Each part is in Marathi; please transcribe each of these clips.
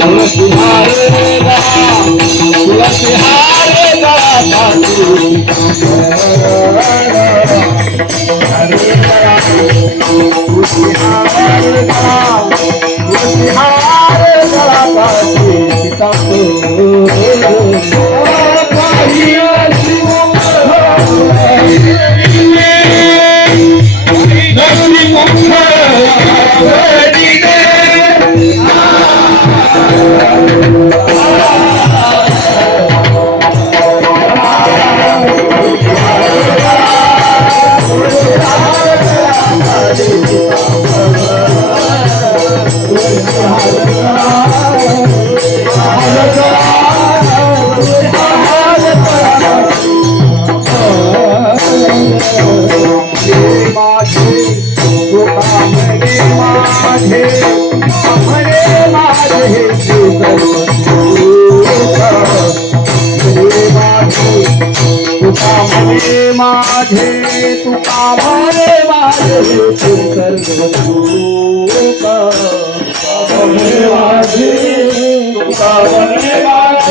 तुलसी हार माझे तुका म्हणे माझे माझे तुका म्हणे माझे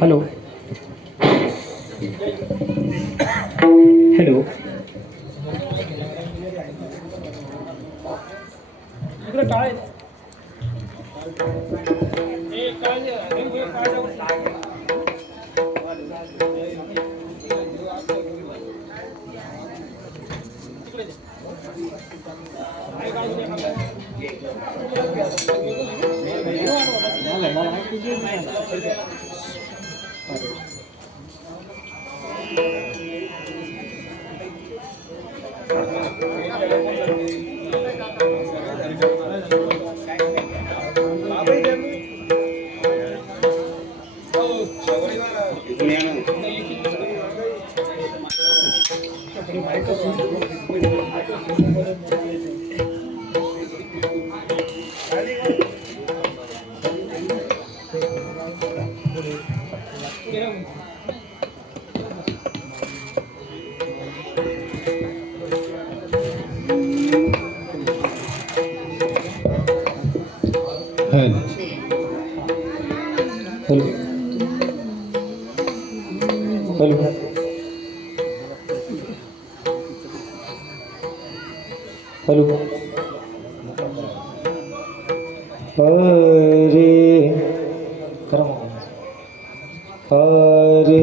हेलो हेलो हॅलो हरे करा हरे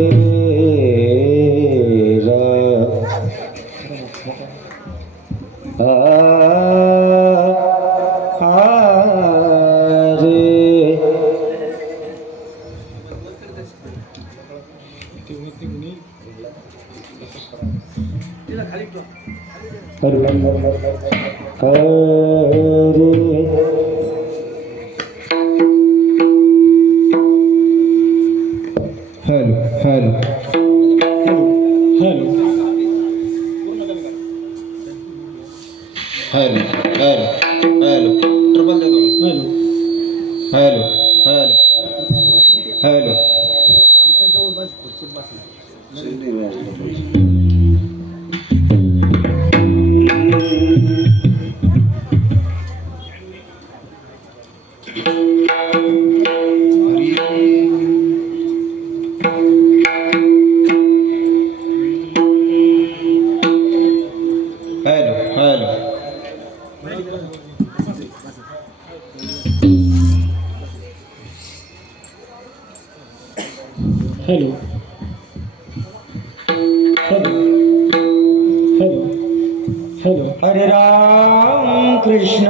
हरे राम कृष्ण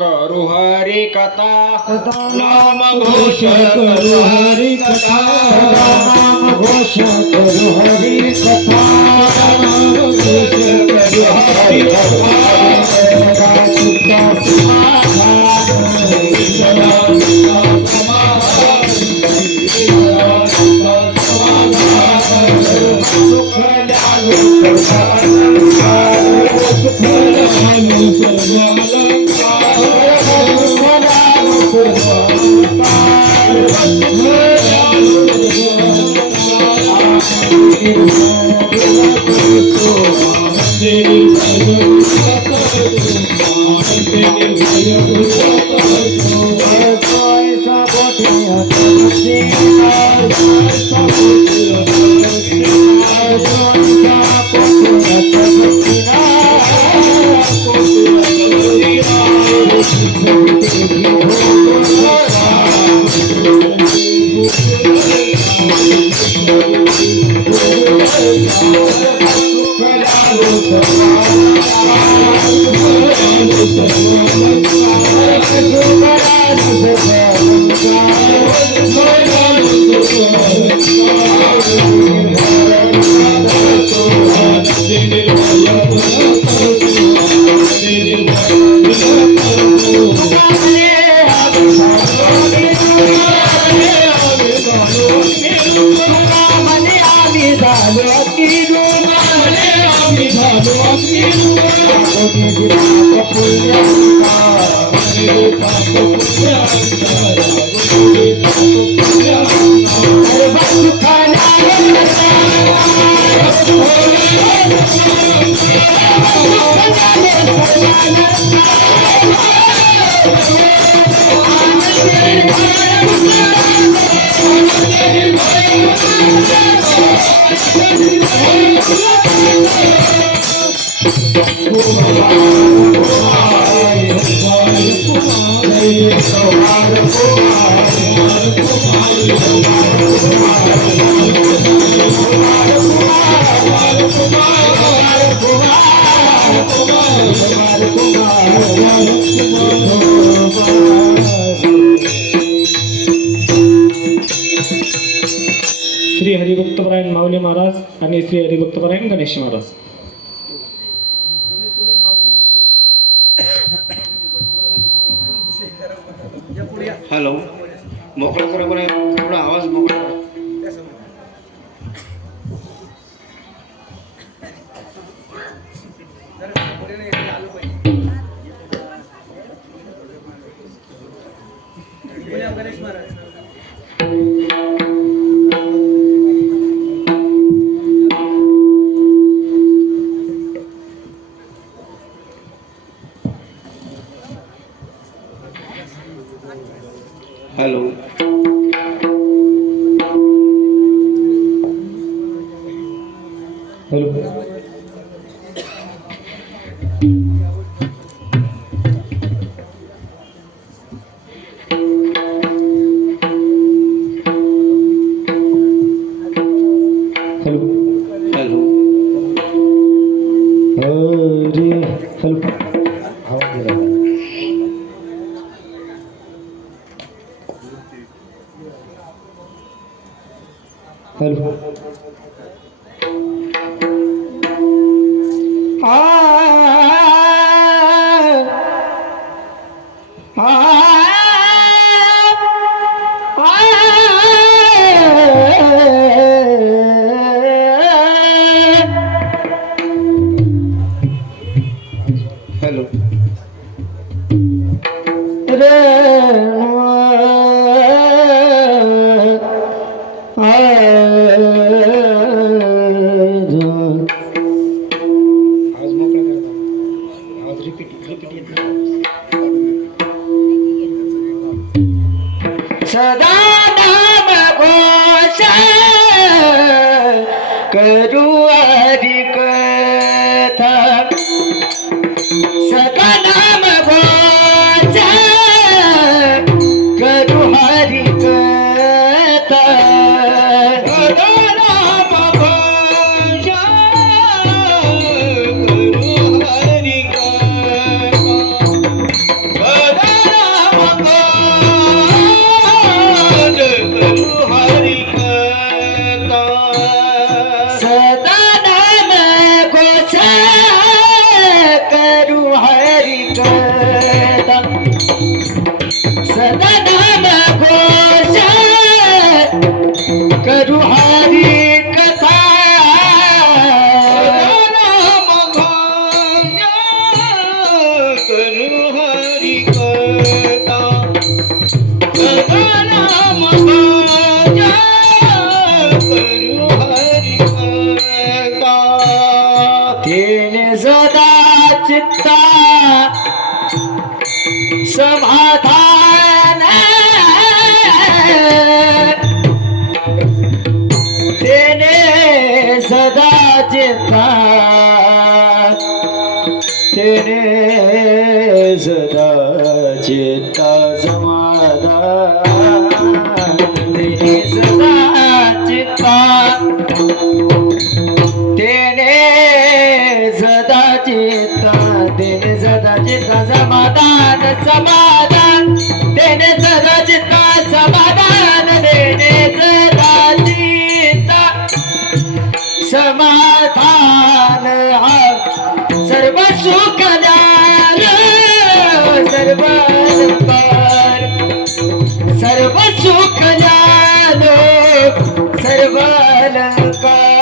करू हरि कथा नाम घोष करू हरि कथा नाम घोष करू हरि कथा नाम घोष करू हरि कथा सदा सुख समाधान श्री हरिभक्तपरायण माऊली महाराज आणि श्री हरिभक्तपरायण गणेश महाराज. हॅलो, मोकळं करा बरं, थोडा आवाज मोकळा करा. Hello, hello, hello, Hari hello, आवाज दिला. हॅलो, हॅलो, आवाज मोकळा करा. आवाज रिपीट येत नाही. सदा नाम घोष करू हरि कथा, सदा नाम घोष करू हरि कथा, सदा नाम घोष करू हरि सदा नाम घोष करू हरि कथा, सदा नाम घोष करू हरि कथा, चित्ता समाधान तेने सदा चित्ता तेने सदा चित्ता समाधान तेने सदा चित्ता तेने सदा चित्ता तेने सदा चित्ता समाधान समाधान तेने सदा चित्ता समाधान तेने सदा चित्ता समाधान सर्व सुख ज्ञान सर्व अलंकार सर्व सुख ज्ञान सर्व अलंकार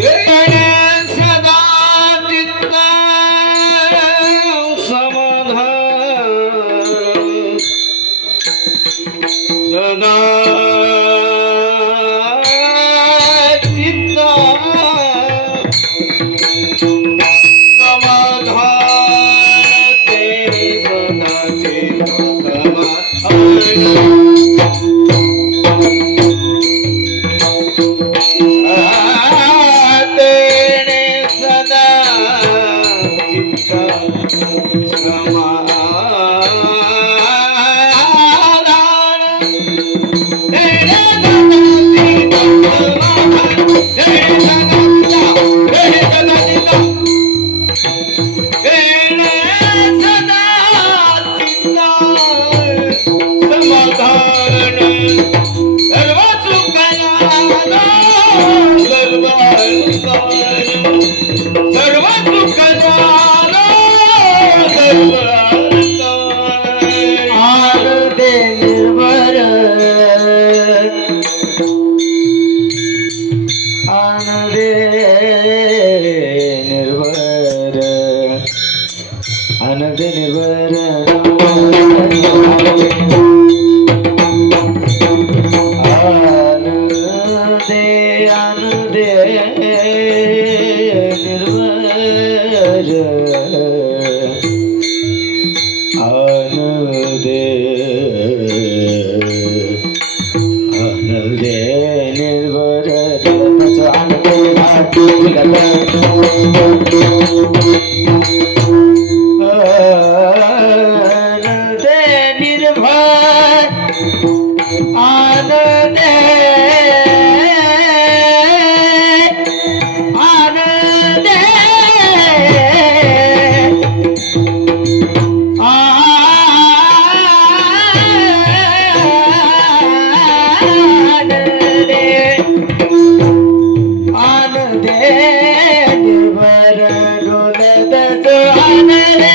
तेने सदा चित्ता समाधान सदा चित्ता समाधान तेने सदा चित्ता समाधान तेने सदा चित्ता आनंदे निर्भर आनंदे निर्भर आनंदे निर्भर आनंदे आनंदे निर्भर आनंदे आनंदे निर्भर आनंदे निर्भर आनंदे आनंदे आनंदे निर्भर डोलत आनंदे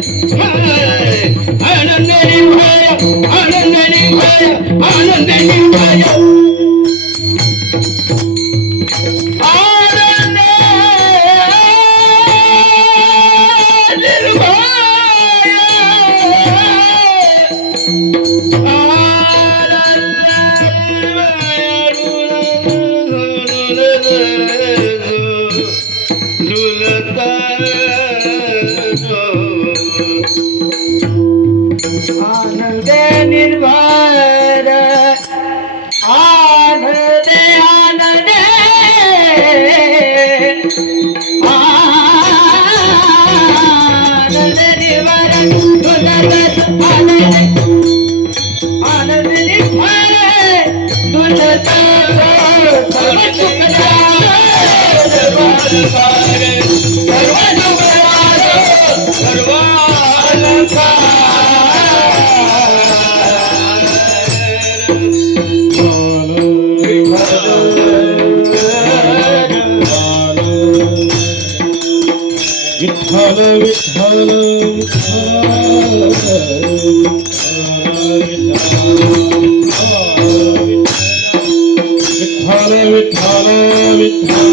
आनंद निर्भय आनंद निर्भय आनंद निर्भय आनंद निर्भर आनंद आनंद आनंद निर्भर आनंद निर्भर विठ्ठल विठ्ठल विठ्ठल विठ्ठल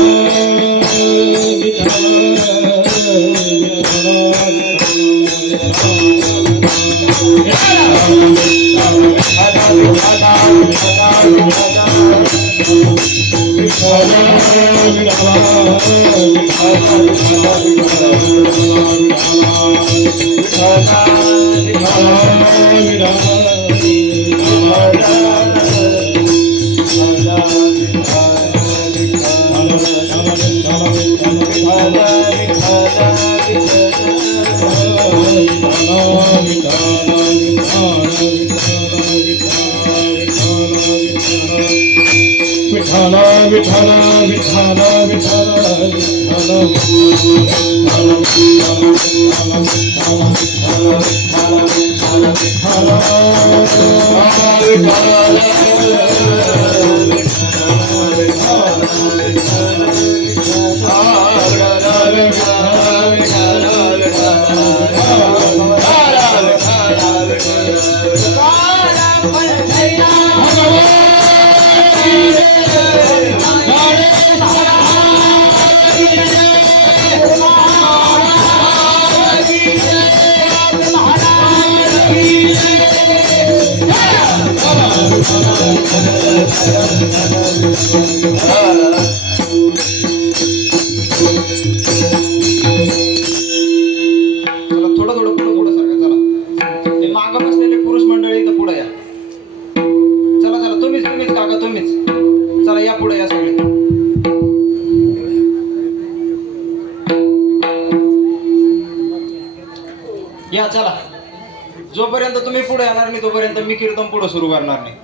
या चला. जोपर्यंत तुम्ही पुढे येणार नाही तोपर्यंत मी कीर्तन पुढे सुरू करणार नाही.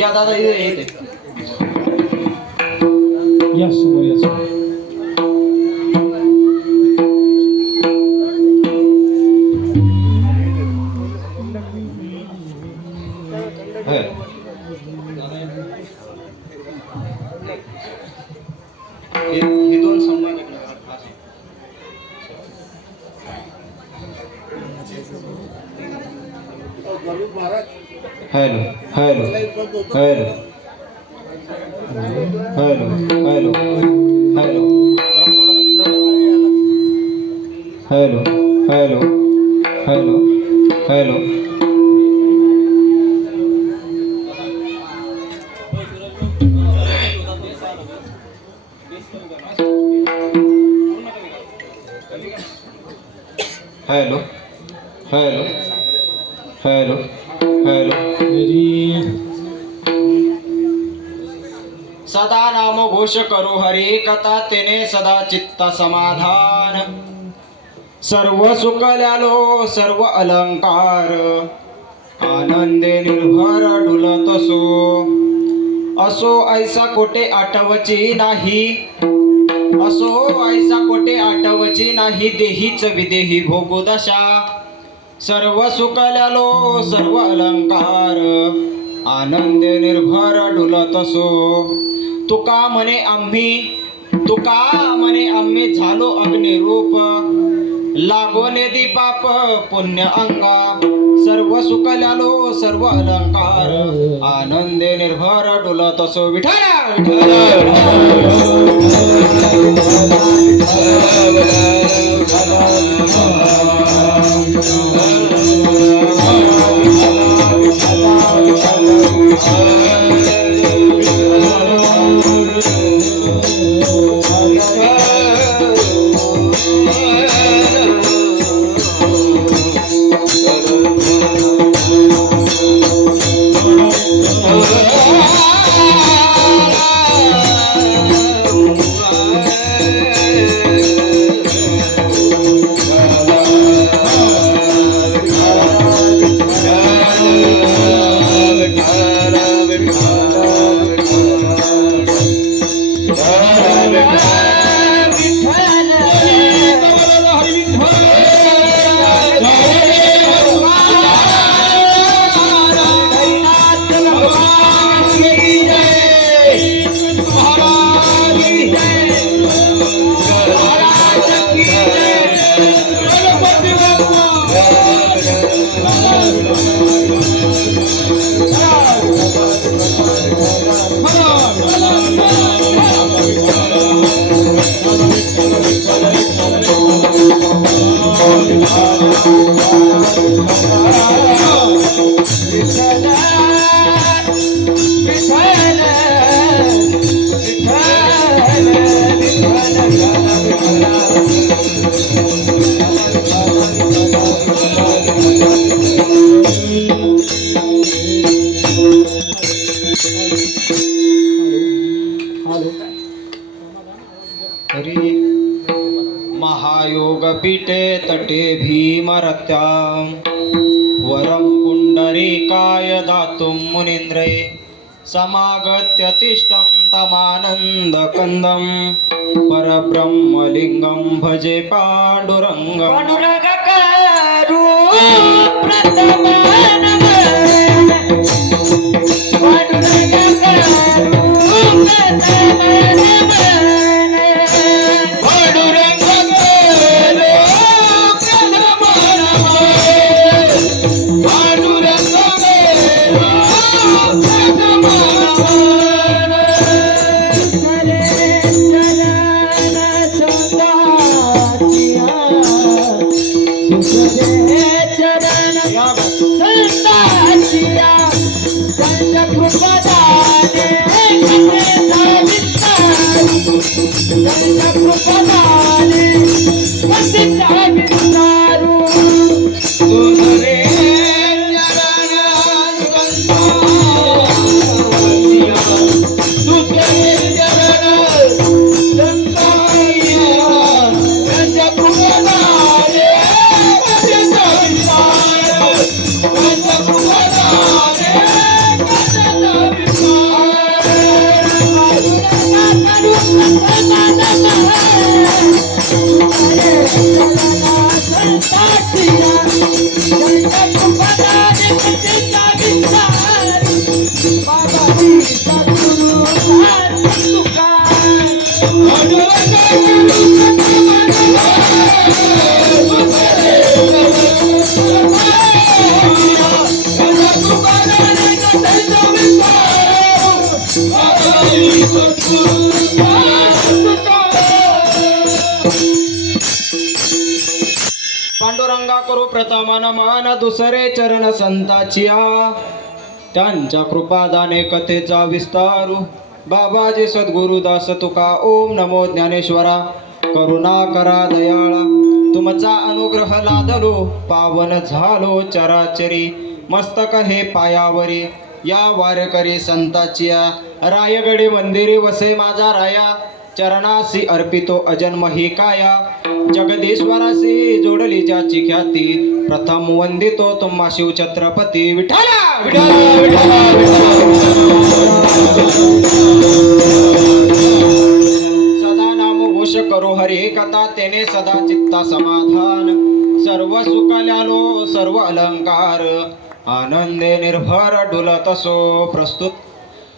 या दादा इथे येते. या समोर या समोर. हे दोन सन्मान इकडे करा. Hello hello hello hello hello hello hello hello hello hello hello hello hello hello. सदा नाम घोष करो हरे कथा तेने सदा चित्त समाधान. सर्व सुकल्यालो सर्व अलंकार आनंदे निर्भर डुलत असो ऐसा कोटे आठवची नाही. असो ऐसा कोटे आठवची नाही देहीच विदेही भोगो दशा. सर्व सुकल्यालो सर्व अलंकार आनंदे निर्भर डुलत असो. तुका म्हणे आम्ही झालो अग्निरूप. लागोने दीपाप पुण्य अंगा. सर्व सुकल्यालो सर्व अलंकार. आनंदे निर्भर डुलत असो. विठ्ठल महायोग पीठे तटे भीमरत्यां. वरं पुण्डरीकाय दातुं मुनीन्द्रे. समागत्य तिष्ठं तमानन्दकन्दं. परब्रह्मलिङ्गं भजे पाण्डुरङ्गम्. पांडुरंगाकारू प्रथम नमः. पांडुरंगाकारू प्रथम नमः. पांडुरंगा करू प्रथम नमन दुसरे चरण संताचिया. त्यांच्या कृपादाने कथेचा विस्तारू. बाबाजी सद्गुरुदास तुका. ओम नमो ज्ञानेश्वरा. करुणा करा दयाळा. तुमचा अनुग्रह लादलो. पावन झालो चराचरी. मस्तक हे पायावरी. या वारकरी संताचिया. रायगडी मंदिरी वसे माझा राया. चरणासी अर्पितो अजन्म ही काया. जगदीश्वरासी जोडली ज्याची ख्याती. प्रथम वंदितो तुम्हा शिव छत्रपती. विठ्ठला विठ्ठला विठ्ठला सदा नाम घोष करो हरी कथा. तेने सदा चित्ता समाधान. सर्व सुखाल्यालो सर्व अलंकार. आनंदे निर्भर डुलत असो. प्रस्तुत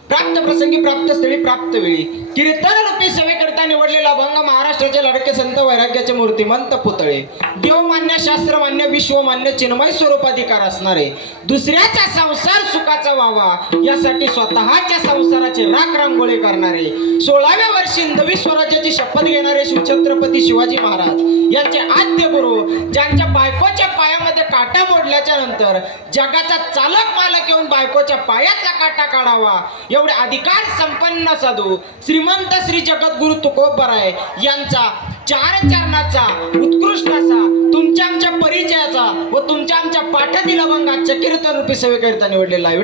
प्राप्त प्रसंगी प्राप्त स्थळी प्राप्त वेळी कीर्तन रूपी सेवेकरता निवडलेला अभंग महाराष्ट्राचे लाडके संत वैराग्याचे मूर्तिमंत पुतळे, देवमान्य शास्त्रमान्य विश्वमान्य चिन्मय स्वरूपाधिकार असणारे, दुसऱ्याचा संसार सुखाचा व्हावा यासाठी स्वतःच्या संसाराची राख रांगोळी करणारे, 16व्या वर्षी हिंदवी स्वराज्याची शपथ घेणारे शिवछत्रपती शिवाजी महाराज यांचे आद्य गुरु, ज्यांच्या बायकोच्या पायामध्ये काटा मोडल्याच्या नंतर जगाचा चालक मालक येऊन बायकोच्या पायातला काटा काढावा एवढे अधिकार संपन्न साधू श्रीमंत श्री जगद्गुरु तुकोबराय यांचा 4 चरणाचा उत्कृष्ट असा तुमच्या आमच्या परिचयाचा व तुमच्या आमच्या पाठातील अभंगाच्या कीर्तन रूपी सेवेकरिता निवडलेला आहे.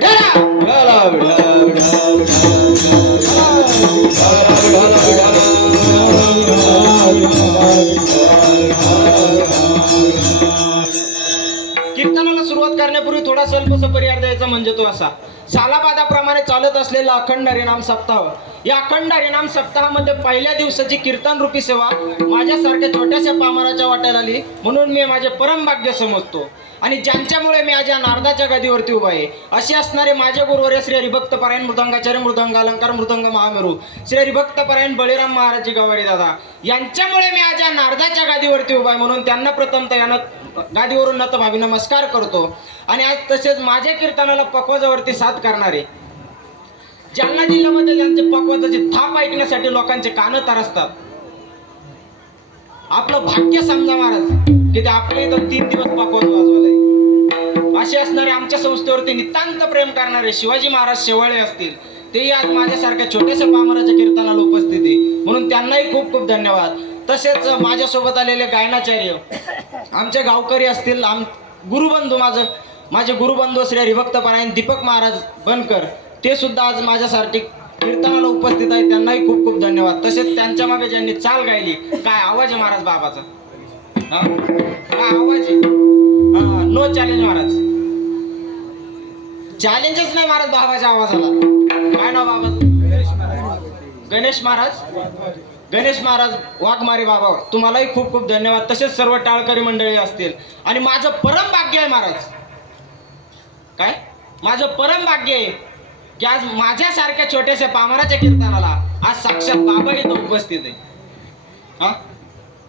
कीर्तनाला सुरुवात करण्यापूर्वी थोडा स्वल्पसा पर्याय द्यायचा म्हणजे तो असा: सालाबादाप्रमाणे चालत असलेला अखंड हरिनाम सप्ताह. या अखंड हरिनाम सप्ताहामध्ये पहिल्या दिवसाची कीर्तन रूपी सेवा माझ्यासारख्या छोट्याशा पामराच्या वाट्याला आली म्हणून मी माझे परम भाग्य समजतो आणि ज्यांच्यामुळे मी आज या नारदाच्या गादीवरती उभा आहे असे असणारे माझे गुरुवर्य श्री हरिभक्त परायण मृदंगाचार्य मृदंग अलंकार मृदंग महामेरू श्री हरिभक्त परायण बळीराम महाराजी गवारी दादा यांच्यामुळे मी आज या नारदाच्या गादीवरती उभा आहे म्हणून त्यांना प्रथमतः या गादीवरून नतभावी नमस्कार करतो. आणि आज तसेच माझ्या कीर्तनाला पकवाजावरती साथ करणारे जालना जिल्ह्यामध्ये ज्यांचे पकवाजाची थाप ऐकण्यासाठी लोकांचे कान तरसतात, आपलं भाग्य समजा महाराज की ते आपल्या इथं 3 दिवस पकवाज वाजवलंय. असे असणारे आमच्या संस्थेवरती नितांत प्रेम करणारे शिवाजी महाराज शेवाळे असतील, तेही आज माझ्यासारख्या छोट्याशा पामराच्या कीर्तनाला उपस्थित आहे म्हणून त्यांनाही खूप खूप धन्यवाद. तसेच माझ्यासोबत आलेले गायनाचार्य आमचे गावकरी असतील, गुरुबंधू माझे गुरुबंधू श्री हरिभक्त परायण दीपक महाराज बनकर ते सुद्धा आज माझ्यासाठी कीर्तनाला उपस्थित आहे, त्यांनाही खूप खूप धन्यवाद. तसेच त्यांच्या मागे ज्यांनी चाल गायली, काय आवाज आहे महाराज बाबाचा, काय आवाज आहे, नो चॅलेंज महाराज, चॅलेंजच नाही महाराज बाबाच्या आवाजाला. काय नाव बाबाचं? गणेश महाराज वाघमारे बाबा, तुम्हालाही खूप खूप धन्यवाद. तसेच सर्व टाळकरी मंडळी असतील. आणि माझं परम भाग्य आहे महाराज, काय माझं परम भाग्य आहे की आज माझ्यासारख्या छोट्याशा पामराच्या कीर्तनाला आज साक्षात बाबा इथं उपस्थित आहे.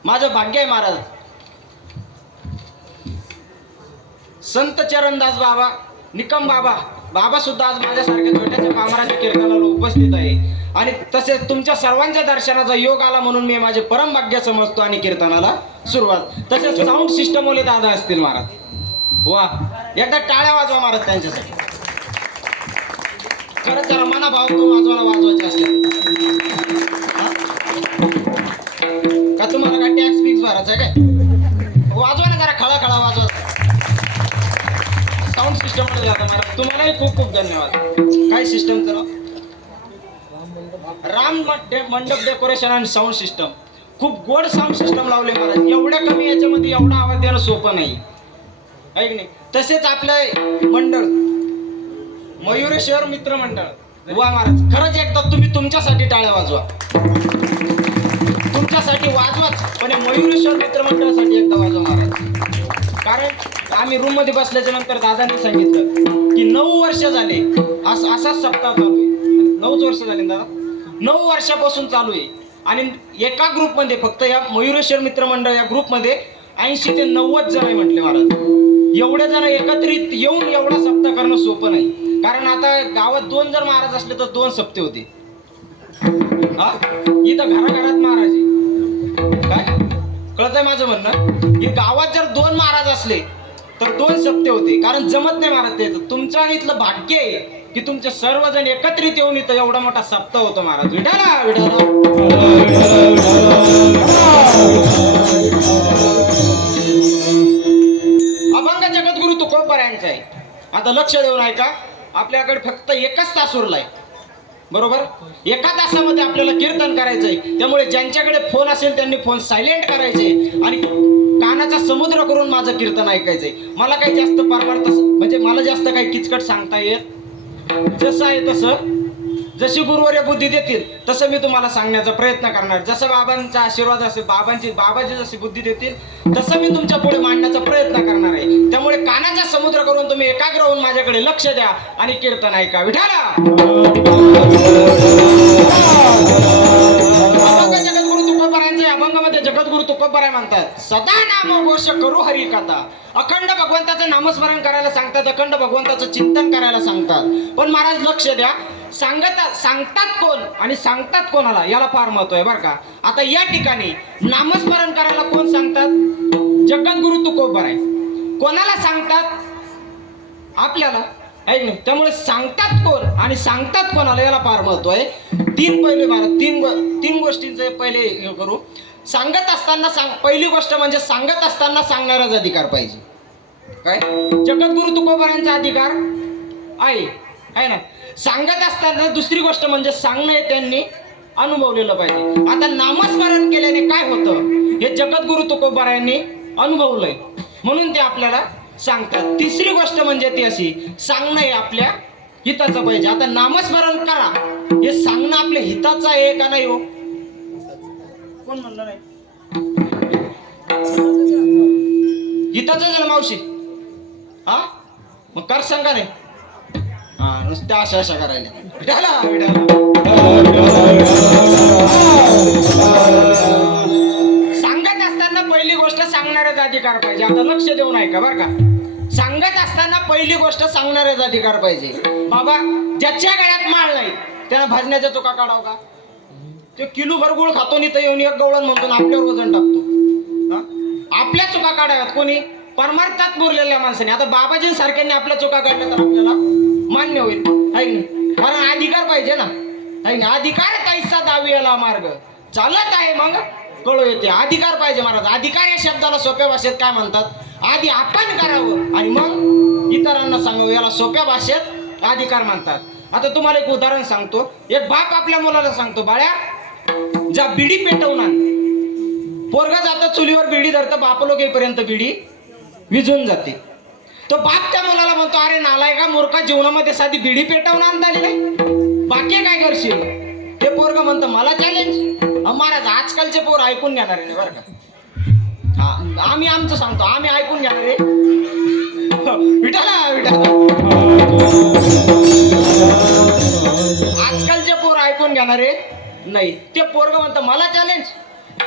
माझं भाग्य आहे महाराज. संत चरणदास बाबा, निकम बाबा सुद्धा आज माझ्यासारख्या छोट्याशा पामराच्या कीर्तनाला उपस्थित आहे. आणि तसेच तुमच्या सर्वांच्या दर्शनाचा योग आला म्हणून मी माझे परम भाग्य समजतो आणि कीर्तनाला सुरुवात. तसेच साऊंड सिस्टम वाले दादा असतील महाराज, वा एकदा टाळ्या वाजवा महाराज त्यांच्यासाठी. खरंच जरा मना भाव तो वाजवायचे असतील का तुम्हाला काय टॅक्स फिक्स भरायचा काय? वाजवा ना जरा, खळा वाजवा. साऊंड सिस्टम मध्ये जाता महाराज, तुम्हालाही खूप खूप धन्यवाद. काय सिस्टम चला? राम मंडप डेकोरेशन आणि साऊंड सिस्टम, खूप गोड साऊंड सिस्टम लावले महाराज. एवढ्या कमी याच्यामध्ये एवढा आवाज देणं सोपं नाही आहे की नाही. तसेच आपलं मंडळ मयुरेश्वर मित्र मंडळ, वा महाराज खरंच एकदा तुम्ही तुमच्यासाठी टाळ्या वाजवा, तुमच्यासाठी वाजवाच पण मयुरेश्वर मित्र मंडळासाठी एकदा वाजवा महाराज. कारण आम्ही रूम मध्ये बसल्याच्या नंतर दादांनी सांगितलं की 9 वर्ष झाले असाच सप्ताह चालू आहे. 9 वर्ष झाले दादा, 9 वर्षापासून चालू आहे. आणि एका ग्रुपमध्ये फक्त या मयुरेश्वर मित्र मंडळ या ग्रुपमध्ये 80 ते 90 जण आहे म्हटले महाराज. एवढे जण एकत्रित येऊन एवढा सप्ताह करणं सोपं नाही. कारण आता गावात 2 जर महाराज असले तर 2 सप्ते होते. इथं घराघरात महाराज आहे, काय कळतंय माझं म्हणणं? की गावात जर 2 महाराज असले तर 2 सप्ते होते. कारण जमत नाही महाराज त्याचं. तुमचं आणि इथलं भाग्य आहे की तुमचे सर्वजण एकत्रित येऊन इथं एवढा मोठा सप्ताह होतो महाराज. विठाला विठाला अभंग जगद्गुरु तुकोबरायांचा आहे. आता लक्ष देऊन ऐका, आपल्याकडे फक्त 1च तास उरलाय बरोबर. 1 तासामध्ये आपल्याला कीर्तन करायचंय. त्यामुळे ज्यांच्याकडे फोन असेल त्यांनी फोन सायलेंट करायचे आणि कानाचा समुद्र करून माझं कीर्तन ऐकायचंय. मला काही जास्त म्हणजे मला जास्त काही किचकट सांगता येत, जसं आहे तसं जशी गुरुवर्य बुद्धी देतील तसं मी तुम्हाला सांगण्याचा प्रयत्न करणार. जसं बाबांचा आशीर्वाद असेल, बाबाजी जशी बुद्धी देतील तसं मी तुमच्या पुढे मांडण्याचा प्रयत्न करणार आहे. त्यामुळे कानाचा समुद्र करून तुम्ही एकाग्र होऊन माझ्याकडे लक्ष द्या आणि कीर्तन ऐका. विठाला अभंग जगद्गुरु तुकोबारायांचे अभंगामध्ये जगद्गुरु तुकोबाराय म्हणतात, सदा नाम घोष करू हरी कथा. अखंड भगवंताचं नामस्मरण करायला सांगतात, अखंड भगवंताचं चिंतन करायला सांगतात. पण महाराज लक्ष द्या, सांगतात कोण आणि सांगतात कोणाला याला फार महत्व आहे बरं का. आता या ठिकाणी नामस्मरण करायला कोण सांगतात? जगद्गुरु तुकोबाराय. कोणाला सांगतात? आपल्याला, आहे नाही. त्यामुळे सांगतात कोण आणि सांगतात कोणाला याला फार महत्व आहे. तीन पहिले महाराज तीन गोष्टींचे पहिले हे करू. सांगत असताना पहिली गोष्ट म्हणजे सांगत असताना सांगणाराच अधिकार पाहिजे. काय जगद्गुरु तुकोबारायांचा अधिकार आहे ना. सांगत असताना दुसरी गोष्ट म्हणजे सांगणं हे त्यांनी अनुभवलेलं पाहिजे. आता नामस्मरण केल्याने काय होतं हे जगद्गुरु तुकोबारायांनी अनुभवलंय म्हणून ते आपल्याला सांगतात. तिसरी गोष्ट म्हणजे ती अशी, सांगणं हे आपल्या हिताचं पाहिजे. आता नामस्मरण करा हे सांगणं आपल्या हिताचं आहे का नाही हो? कोण म्हणलं नाही? हिताचं झालं मावशी. हा मग कर सांगा नाही. हा नुसत्या अशा करायला. सांगत असताना पहिली गोष्ट सांगणाऱ्याचा अधिकार पाहिजे. आता लक्ष देऊन ऐका बरं का. सांगत असताना पहिली गोष्ट सांगणाऱ्याचा अधिकार पाहिजे. बाबा ज्याच्या गळ्यात माळ नाही त्याला भाजण्याच्या चुका काढाव का? ते किलो भर गुळ खातो नाही तर येऊन एक गवळण म्हणतो ना आपल्यावर वजन टाकतो. आपल्या चुका काढाव्यात कोणी? परमार्थात बोललेल्या माणसाने. आता बाबाजी सारख्यांनी आपल्या चुका काढल्या तर आपल्याला मान्य होईल, आहे नाही. कारण अधिकार पाहिजे ना, आहे ना. अधिकार तैसा दावी याला मार्ग चालत आहे मग कळू येते. अधिकार पाहिजे महाराज. अधिकार या शब्दाला सोप्या भाषेत काय म्हणतात? आधी आपण करावं आणि मग इतरांना सांगावं, याला सोप्या भाषेत अधिकार म्हणतात. आता तुम्हाला एक उदाहरण सांगतो. एक बाप आपल्या मुलाला सांगतो, बाळ्या जा बिडी पेटवून आण. पोरगा जातं चुलीवर बिडी धरतं, बाप लोक येईपर्यंत बिडी विझून जाते. तो बाप त्या मुलाला म्हणतो, अरे नालायका मूर्खा, जीवनामध्ये साधी बिडी पेटवून आणता आली नाही, बाकी काय करशील? ते पोरगा म्हणतं मला चॅलेंज. महाराज आजकालचे पोर ऐकून घेणार आहे बरं का. हा आम्ही आमचं सांगतो, आम्ही ऐकून घेणार आहे. विठाला आजकालचे पोर ऐकून घेणारे नाही. ते पोरग म्हणतं मला चॅलेंज.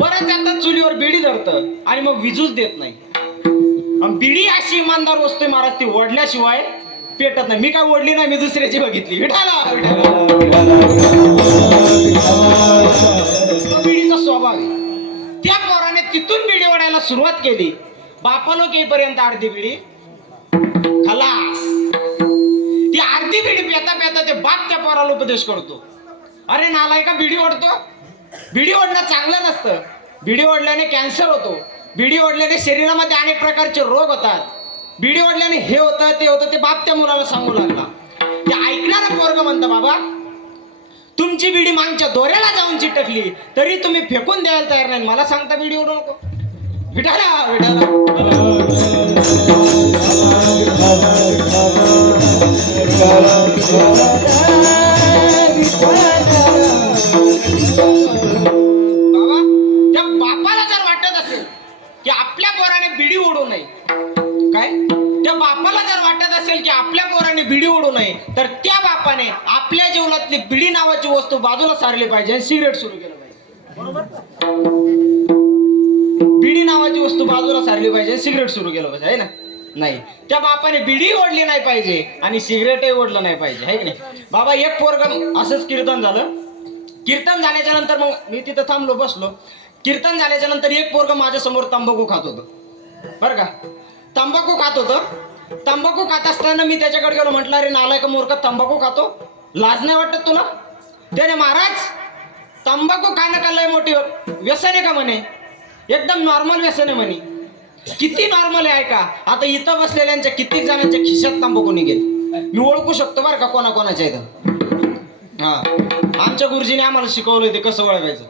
परत आता चुलीवर बिडी धरतं आणि मग विजूच देत नाही. बिडी अशी इमानदार वस्तू महाराज, ती ओढल्याशिवाय पेटत नाही. मी काय ओढली नाही, मी दुसऱ्याची बघितली. विठाला बिडीचा स्वभाव आहे. त्या पोराने तिथून बिडी ओढायला सुरुवात केली. बापालो येईपर्यंत अर्धी बिडी खलास. ती अर्धी बिडी पेता पेता ते बाप त्या पोराला उपदेश करतो, अरे नालायका बिडी ओढतो. बिडी ओढणं चांगलं नसतं. बिडी ओढल्याने कॅन्सर होतो. बिडी ओढल्याने शरीरामध्ये अनेक प्रकारचे रोग होतात. बिडी ओढल्याने हे होतं ते होतं. ते बाप त्या मुलाला सांगू लागला. ते ऐकणारा पोरग म्हणतं, बाबा तुमची बिडी मागच्या दोऱ्याला जाऊन चिटकली तरी तुम्ही फेकून द्यायला तयार नाही. मला सांगता बिडी ओढू नको. विठाला विठाला बाबा त्या बापाला जर वाटत असेल की आपल्या पोराने बिडी ओढू नये, काय त्या बापाला जर वाटत असेल की आपल्या पोराने बिडी ओढू नये, तर त्या बापाने आपल्या जीवनातली बिडी नावाची वस्तू बाजूला सारली पाहिजे आणि सिगरेट सुरू केलं पाहिजे. बरोबर? बिडी नावाची वस्तू बाजूला सारली पाहिजे, सिगरेट सुरू केलं पाहिजे, आहे ना? नाही, त्या बापाने बिडी ओढली नाही पाहिजे आणि सिगरेटही ओढलं नाही पाहिजे, आहे की नाही? बाबा एक पोरग असंच कीर्तन झालं. कीर्तन झाल्याच्या नंतर मग मी तिथं थांबलो, बसलो. कीर्तन झाल्याच्या नंतर एक पोरग माझ्या समोर तंबाखू खात होतं बरं का. तंबाखू खात होतं. तंबाखू खात असताना मी त्याच्याकडे गेलो, म्हटलं अरे नालायक मूर्ख, तंबाखू खातो, लाज नाही वाटत तुला? त्याने महाराज तंबाखू खाणं का लय मोठी व्यसन आहे का म्हणे? एकदम नॉर्मल व्यसन आहे म्हणे. किती नॉर्मल आहे का? आता इथं बसलेल्यांच्या कित्येक जणांच्या खिशात तंबाखू निघेल. मी ओळखू शकतो बरं का कोणाकोणाच्या इथं. हा आमच्या गुरुजीने आम्हाला शिकवलं ते कसं ओळखायचं.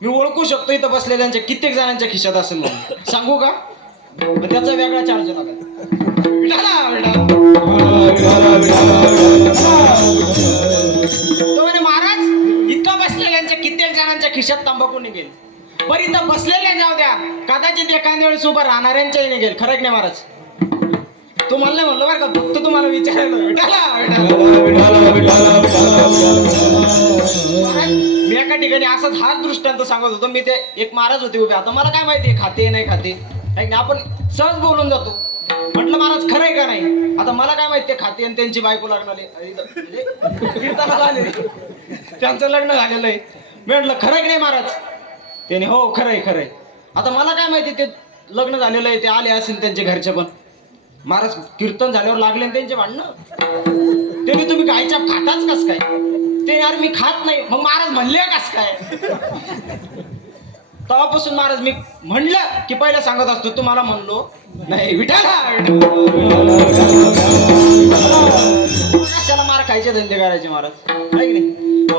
मी ओळखू शकतो इथं बसलेल्यांच्या कित्येक जणांच्या खिशात असेल म्हणून. सांगू का? त्याचा वेगळा चार्ज लागेल. खिशात तंबाखू निघेल, पण इथं बसलेल्या जाऊ द्या, कदाचित एखाद्या वेळेस उभं राहणाऱ्यांच्याही निघेल. खरं की नाही महाराज? तुम्हाला नाही म्हणलं बरं का, फक्त तुम्हाला विचारायला मी एका ठिकाणी असंच हाच दृष्टांत सांगत होतो. मी ते एक महाराज होते उभे, आता मला काय माहिती खाते नाही खाते, आपण सहज बोलून जातो. म्हटलं महाराज खरंय का नाही? आता मला काय माहिती खाते आणि त्यांची बायको लागणार त्यांचं लग्न झालेलं आहे. मी म्हटलं खरंय की नाही महाराज? त्याने हो खरंय खरंय. आता मला काय माहिती ते लग्न झालेलं आहे, ते आले असेल त्यांचे घरचे पण. महाराज कीर्तन झाल्यावर लागले त्यांचे भांडणं. ते तुम्ही गायच्या खाताच कस काय? ते यार मी खात नाही. मग महाराज म्हणले कस काय? तेव्हापासून महाराज मी म्हणलं की पहिला सांगत असतो, तुम्हाला म्हणलो नाही विठाला कशाला मार खायचे धंदे करायचे महाराज, आहे की नाही? हो.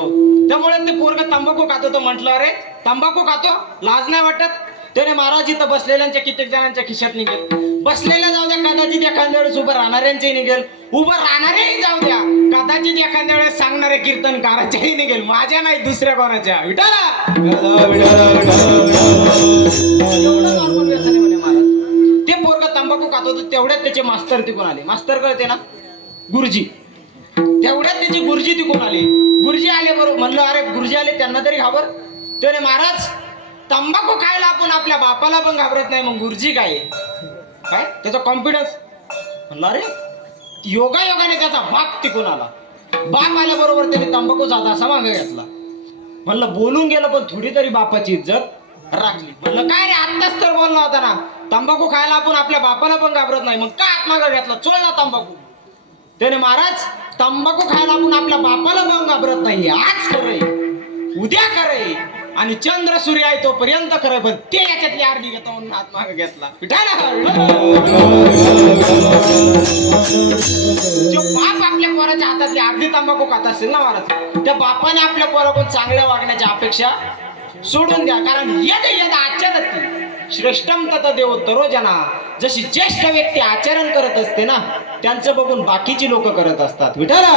त्यामुळे ते पोरग तंबाखू खातो. तर म्हटलं अरे तंबाखू खातो, लाज नाही वाटत? त्याने महाराज इथं बसलेल्यांच्या कित्येक जणांच्या खिशात निघेल, बसलेल्या जाऊ द्या, कदाचित एखाद्या वेळेस उभं राहणाऱ्यांचे निघेल, उभं राहणारेही जाऊ द्या, कदाचित एखाद्या वेळेस सांगणारे कीर्तनकाराच्याही निघेल, माझ्या नाही दुसऱ्या कोणाच्या. विठाला महाराज ते पोरग तंबाखू खात होतं, तेवढ्यात त्याचे मास्तर तिकून आले. मास्तर कळते ना, गुरुजी. तेवढ्यात त्याची गुरुजी तिकून आली. गुरुजी आले बरोबर. म्हणलं अरे गुरुजी आले, त्यांना तरी घाबर. त्याने महाराज तंबाखू खायला आपण आपल्या बापाला पण घाबरत नाही, मग गुरुजी काय काय त्याचा कॉन्फिडन्स? म्हणलं अरे योगायोगाने त्याचा बाप तिकून आला. बाप आल्याबरोबर त्याने तंबाखू जाता असा मागे घेतला. म्हणलं बोलून गेलं, पण थोडी तरी बापाची इज्जत राखली. म्हणलं काय रे, आत्ताच तर बोलला होता ना तंबाखू खायला आपण आपल्या बापाला पण घाबरत नाही, मग काय आतमागे घेतला? चोळला तंबाखू. त्याने महाराज तंबाखू खायला आपण आपल्या बापाला पण घाबरत नाही, आज खरंय उद्या खरंय आणि चंद्र सूर्य आहे तोपर्यंत खरंय, पण ते याच्यातली अर्धी घेतो म्हणून हात मागे घेतला. जो बाप आपल्या पोराच्या हातातली अर्धी तंबाखू खात असेल ना महाराज, त्या बापाने आपल्या पोराकडून चांगल्या वागण्याची अपेक्षा सोडून द्या. कारण यद यद आचरती श्रेष्ठम तत देवोत्तरो जना. जशी ज्येष्ठ व्यक्ती आचरण करत असते ना, त्यांचं बघून बाकीची लोक करत असतात. विठाला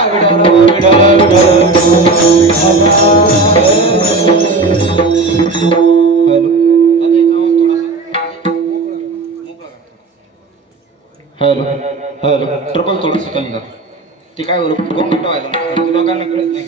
हॅलो हॅलो ट्रबल थोडंसं कमी कर. ते काय गोंगट व्हायला लोकांना कळत नाही.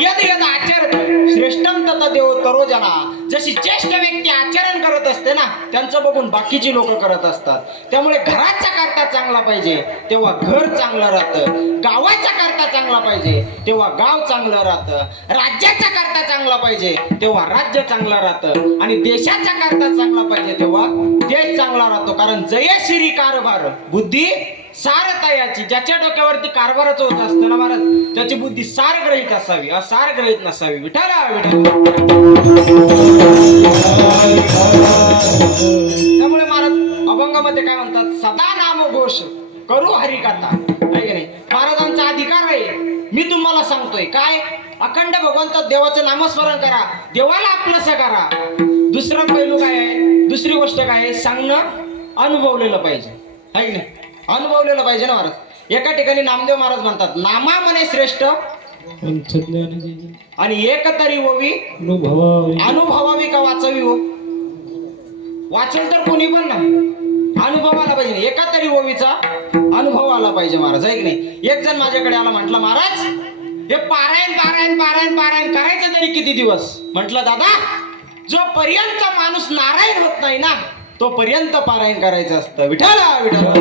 यद यद आचरत श्रेष्ठम तत देवोत्तरो जना. जशी ज्येष्ठ व्यक्ती आचरण करत असते ना, त्यांचं बघून बाकीची लोक करत असतात. त्यामुळे घराचा करता चांगला पाहिजे तेव्हा घर चांगलं राहतं, गावाचा करता चांगला पाहिजे तेव्हा गाव चांगलं राहतं, राज्याचा करता चांगला पाहिजे तेव्हा राज्य चांगलं राहतं, आणि देशाचा करता चांगला पाहिजे तेव्हा देश चांगला राहतो. कारण जयश्री कारभार बुद्धी सारतायाची. ज्याच्या डोक्यावरती कारभारच होत असतं ना महाराज, त्याची बुद्धी सारग्रहित असावी, असारग्रहित नसावी. विठाला विठाला. त्यामुळे महाराज अभंगामध्ये काय म्हणतात, सदा नामघोष करू हरिकथा, आहे की नाही? महाराजांचा अधिकार आहे. मी तुम्हाला सांगतोय काय, अखंड भगवंत देवाचं नामस्मरण करा, देवाला आपलंसं करा. दुसरा पैलू काय आहे, दुसरी गोष्ट काय आहे, सांगणं अनुभवलेलं पाहिजे, आहे की नाही? अनुभवलेलं पाहिजे ना महाराज. एका ठिकाणी नामदेव महाराज म्हणतात, नामा म्हणे श्रेष्ठ आणि एक तरी ओवी अनुभवावी का वाचावी हो. वाचन तर कोणी पण नाही, अनुभव आला पाहिजे. एका तरी ओवीचा अनुभव आला पाहिजे महाराज, आहे की नाही? एक जण माझ्याकडे आला, म्हटलं महाराज हे पारायण पारायण पारायण पारायण करायचं तरी किती दिवस? म्हटलं दादा, जोपर्यंत माणूस नारायण होत नाही ना तोपर्यंत पारायण करायचं असतं. विठाला विठाला.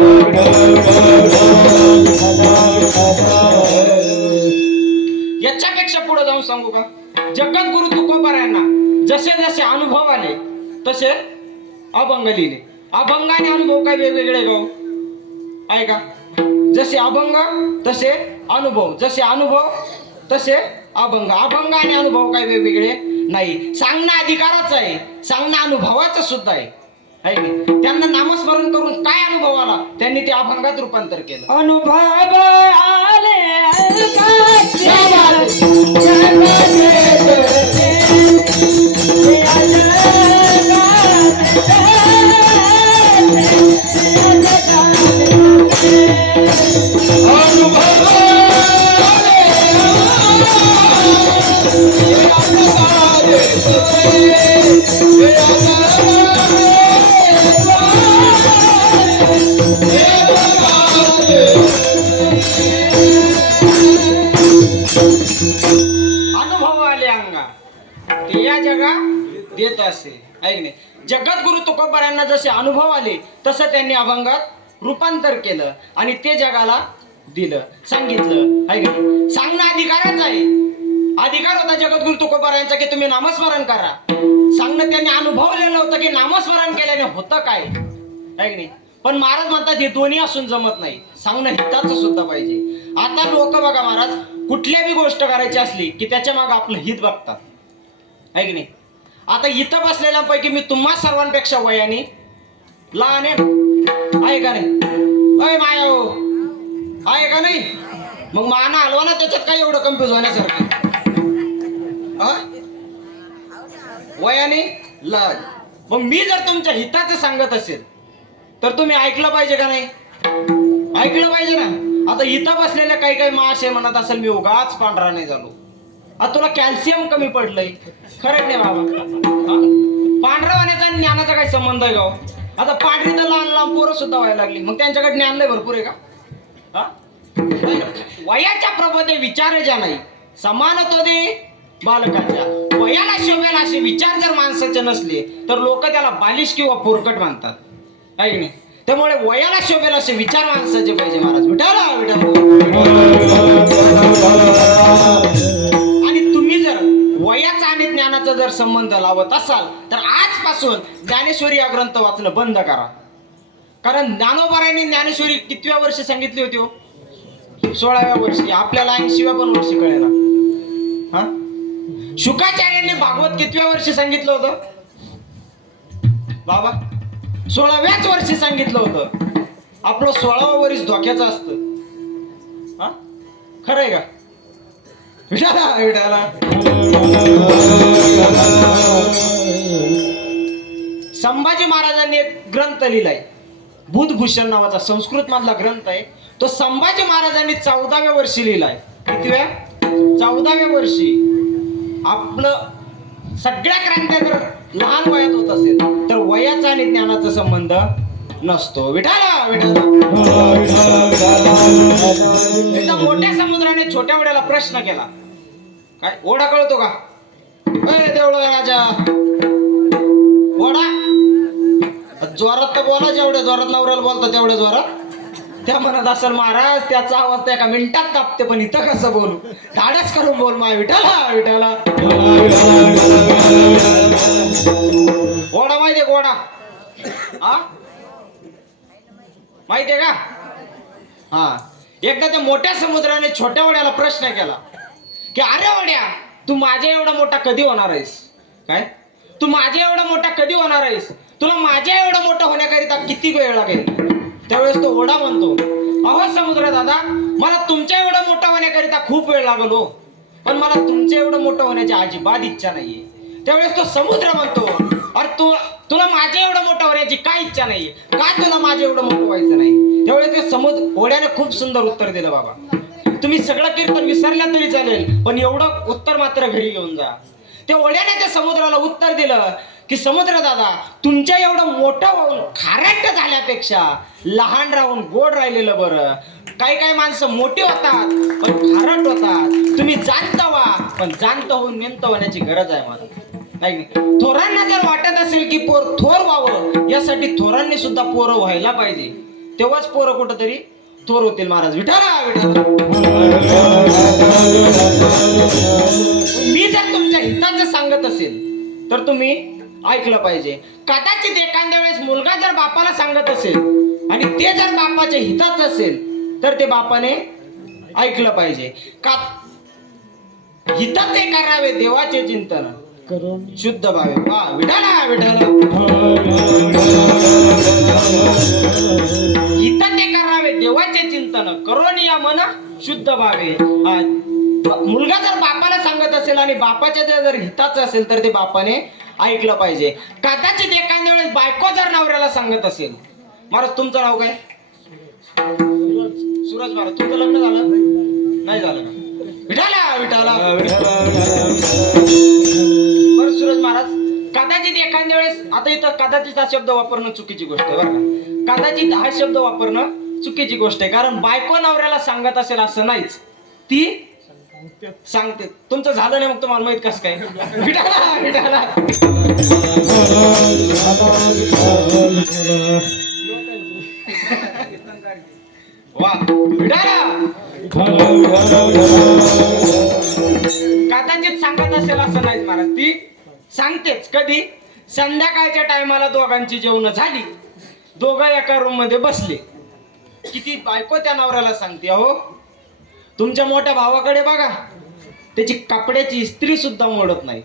याच्यापेक्षा पुढे जाऊन सांगू का, जगद्गुरु तुकोबारायांना जसे जसे अनुभव आले तसे अभंग लिहिले. अभंग आणि अनुभव काय वेगवेगळे गाव आहे का? जसे अभंग तसे अनुभव, जसे अनुभव तसे अभंग. अभंग आणि अनुभव काय वेगवेगळे नाही. सांगणं अधिकाराचं आहे, सांगणं अनुभवाचं सुद्धा आहे. त्यांना नामस्मरण करून काय अनुभव आला, त्यांनी ते अभंगात रूपांतर केलं. अनुभव आले अनुभव आले अंगा ते या जगा देत असे आहे की नाही. जगद्गुरु तुकोबारायांना जसे अनुभव आले तसं त्यांनी अभंगात रूपांतर केलं आणि ते जगाला दिलं, सांगितलं आहे की नाही. सांगणं अधिकारच आहे. अधिकार होता जगद्गुरु तुकोबारायांचा की तुम्ही नामस्मरण करा. सांगणं त्यांनी अनुभवलेलं होतं की नामस्मरण केल्याने होतं काय आहे की नाही. पण महाराज म्हणतात हे दोन्ही असून जमत नाही. सांगणं हिताचं सुद्धा पाहिजे. आता लोक बघा महाराज कुठल्या बी गोष्ट करायची असली की त्याच्या मागे आपलं हित बघतात आहे की नाही. आता इथं बसलेल्यांपैकी मी तुम्हा सर्वांपेक्षा वयाने लहान आहे का नाही. अय माया हो आहे का नाही. मग माना हलवा ना, त्याच्यात काय एवढं कन्फ्युज होण्यासारखं. वयाने लहान. मग मी जर तुमच्या हिताचं सांगत असेल तर तुम्ही ऐकलं पाहिजे का नाही. ऐकलं पाहिजे ना. आता इथं बसलेल्या काही काही महाशय म्हणत असेल मी उगाच पांढरा नाही झालो. आता तुला कॅल्शियम कमी पडलंय. खरंच नाही बाबा. पांढरा होण्याचा आणि ज्ञानाचा काही संबंध आहे का. आता पांढरी तर लहान लहान पोरं सुद्धा व्हायला लागली. मग त्यांच्याकडे ज्ञान नाही भरपूर आहे का. वयाच्या प्रबोधे विचार ज्या नाही समान होतो दे बालकाच्या. वयाला शोभेल असे विचार जर माणसाचे नसले तर लोक त्याला बालिश किंवा पोरकट मानतात आहे की नाही. त्यामुळे वयाला शोभेल असे विचार माणसाचे पाहिजे महाराज. आणि तुम्ही जर वयाचा आणि ज्ञानाचा जर संबंध लावत असाल तर आजपासून ज्ञानेश्वरी हा ग्रंथ वाचणं बंद करा. कारण ज्ञानोबारायांनी ज्ञानेश्वरी कितव्या वर्षी सांगितली होती हो. 16व्या वर्षी. आपल्याला 80व्या पण वर्षी कळेना. हा शुकाचार्यांनी भागवत कितव्या वर्षी सांगितलं होतं बाबा. 16व्याच वर्षी सांगितलं होतं. आपलं 16वं वर्ष धोक्याचं असतं. हा खरंय का. संभाजी महाराजांनी एक ग्रंथ लिहिलाय बुधभूषण नावाचा. संस्कृत मधला ग्रंथ आहे तो. संभाजी महाराजांनी 14व्या वर्षी लिहिलाय. कितव्या. 14व्या वर्षी. आपलं सगळ्या क्रांत्या जर लहान वयात होत असेल तर वयाचा आणि ज्ञानाचा संबंध नसतो. विठाला विठाला. एकदा मोठ्या समुद्राने छोट्या वड्याला प्रश्न केला. काय ओढा कळतो का. तेवढं राजा ओढा. जोरात तर बोला. जेवढ्या जोरात नवऱ्याला बोलतो तेवढ्या जोरात. त्या म्हणत असेल महाराज त्याचा आवाज त्या एका मिनिटात कापते पण इथं कसं बोलू. धाडस करून बोल मा विठाला विठाला. ओढा माहितीये का ओढा. हा माहितीये का. हा एकदा त्या मोठ्या समुद्राने छोट्या वड्याला प्रश्न केला की अरे वड्या तू माझ्या एवढा मोठा कधी होणार आहेस. काय तू माझ्या एवढा मोठा कधी होणार आहेस. तुला माझ्या एवढं मोठं होण्याकरिता किती वेळ लागेल. त्यावेळेस तो ओढा म्हणतो अहो समुद्र दादा मला तुमच्या एवढं मोठं होण्याकरिता खूप वेळ लागलो हो. पण मला तुमच्या एवढं मोठं होण्याची अजिबात इच्छा नाहीये. त्यावेळेस तो समुद्र म्हणतो अरे तुला माझ्या एवढं मोठं होण्याची काय इच्छा नाहीये. का तुला माझं एवढं मोठं व्हायचं नाही. त्यावेळेस ते समुद्र ओढ्याने खूप सुंदर उत्तर दिलं बाबा. तुम्ही सगळं कीर्तन विसरल्या तरी चालेल पण एवढं उत्तर मात्र घरी घेऊन जा. त्या ओढ्याने त्या समुद्राला उत्तर दिलं की समुद्र दादा तुमच्या एवढं मोठं होऊन खारट झाल्यापेक्षा लहान राहून गोड राहिलेलं बरं. काही काही माणसं मोठी होतात पण खारट होतात. तुम्ही जाणता व्हा पण जाणतं होऊन नेमतं होण्याची गरज आहे मला. थोरांना जर वाटत असेल की पोर थोर व्हावं यासाठी थोरांनी सुद्धा पोरं व्हायला पाहिजे. तेव्हाच पोरं कुठं तरी थोर होतील महाराज. विठाला विठाला. मी जर तुमच्या हिताचं सांगत असेल तर तुम्ही ऐकलं पाहिजे. कदाचित एखाद्या वेळेस मुलगा जर बापाला सांगत असेल आणि ते जर बापाच्या हिताचं असेल तर ते बापाने ऐकलं पाहिजे. का हितात ते करावे देवाचे चिंतन करून शुद्ध भावे. वा विठाला विठाला. हितात ते करावे देवाचे चिंतन करून या मना शुद्ध भावे. मुलगा जर बापाला सांगत असेल आणि बापाच्या जर हिताचं असेल तर ते बापाने ऐकलं पाहिजे. कदाचित एखाद्या वेळेस बायको जर नवऱ्याला सांगत असेल महाराज तुमचं नाव काय. सूरज महाराज तुमचं लग्न झालं नाही झालं का. विठाला विठाला. बरं सूरज महाराज कदाचित एखाद्या वेळेस आता इथं कदाचित हा शब्द वापरणं चुकीची गोष्ट आहे बरं का. कदाचित हा शब्द वापरणं चुकीची गोष्ट आहे. कारण बायको नवऱ्याला सांगत असेल असं नाहीच. ती सांगते तुमचं झालं नाही मग तुम्हाला माहित कसं काय विठाला विठाला वा विठाला कदाचित सांगत असेल असं नाही महाराज ती सांगतेच कधी संध्याकाळच्या टायमाला दोघांची जेवण झाली दोघं एका रूम मध्ये बसले किती बायको त्या नवऱ्याला सांगते अहो तुमच्या मोठ्या भावाकडे बघा त्याची कपड्याची इस्त्री सुद्धा मोडत नाही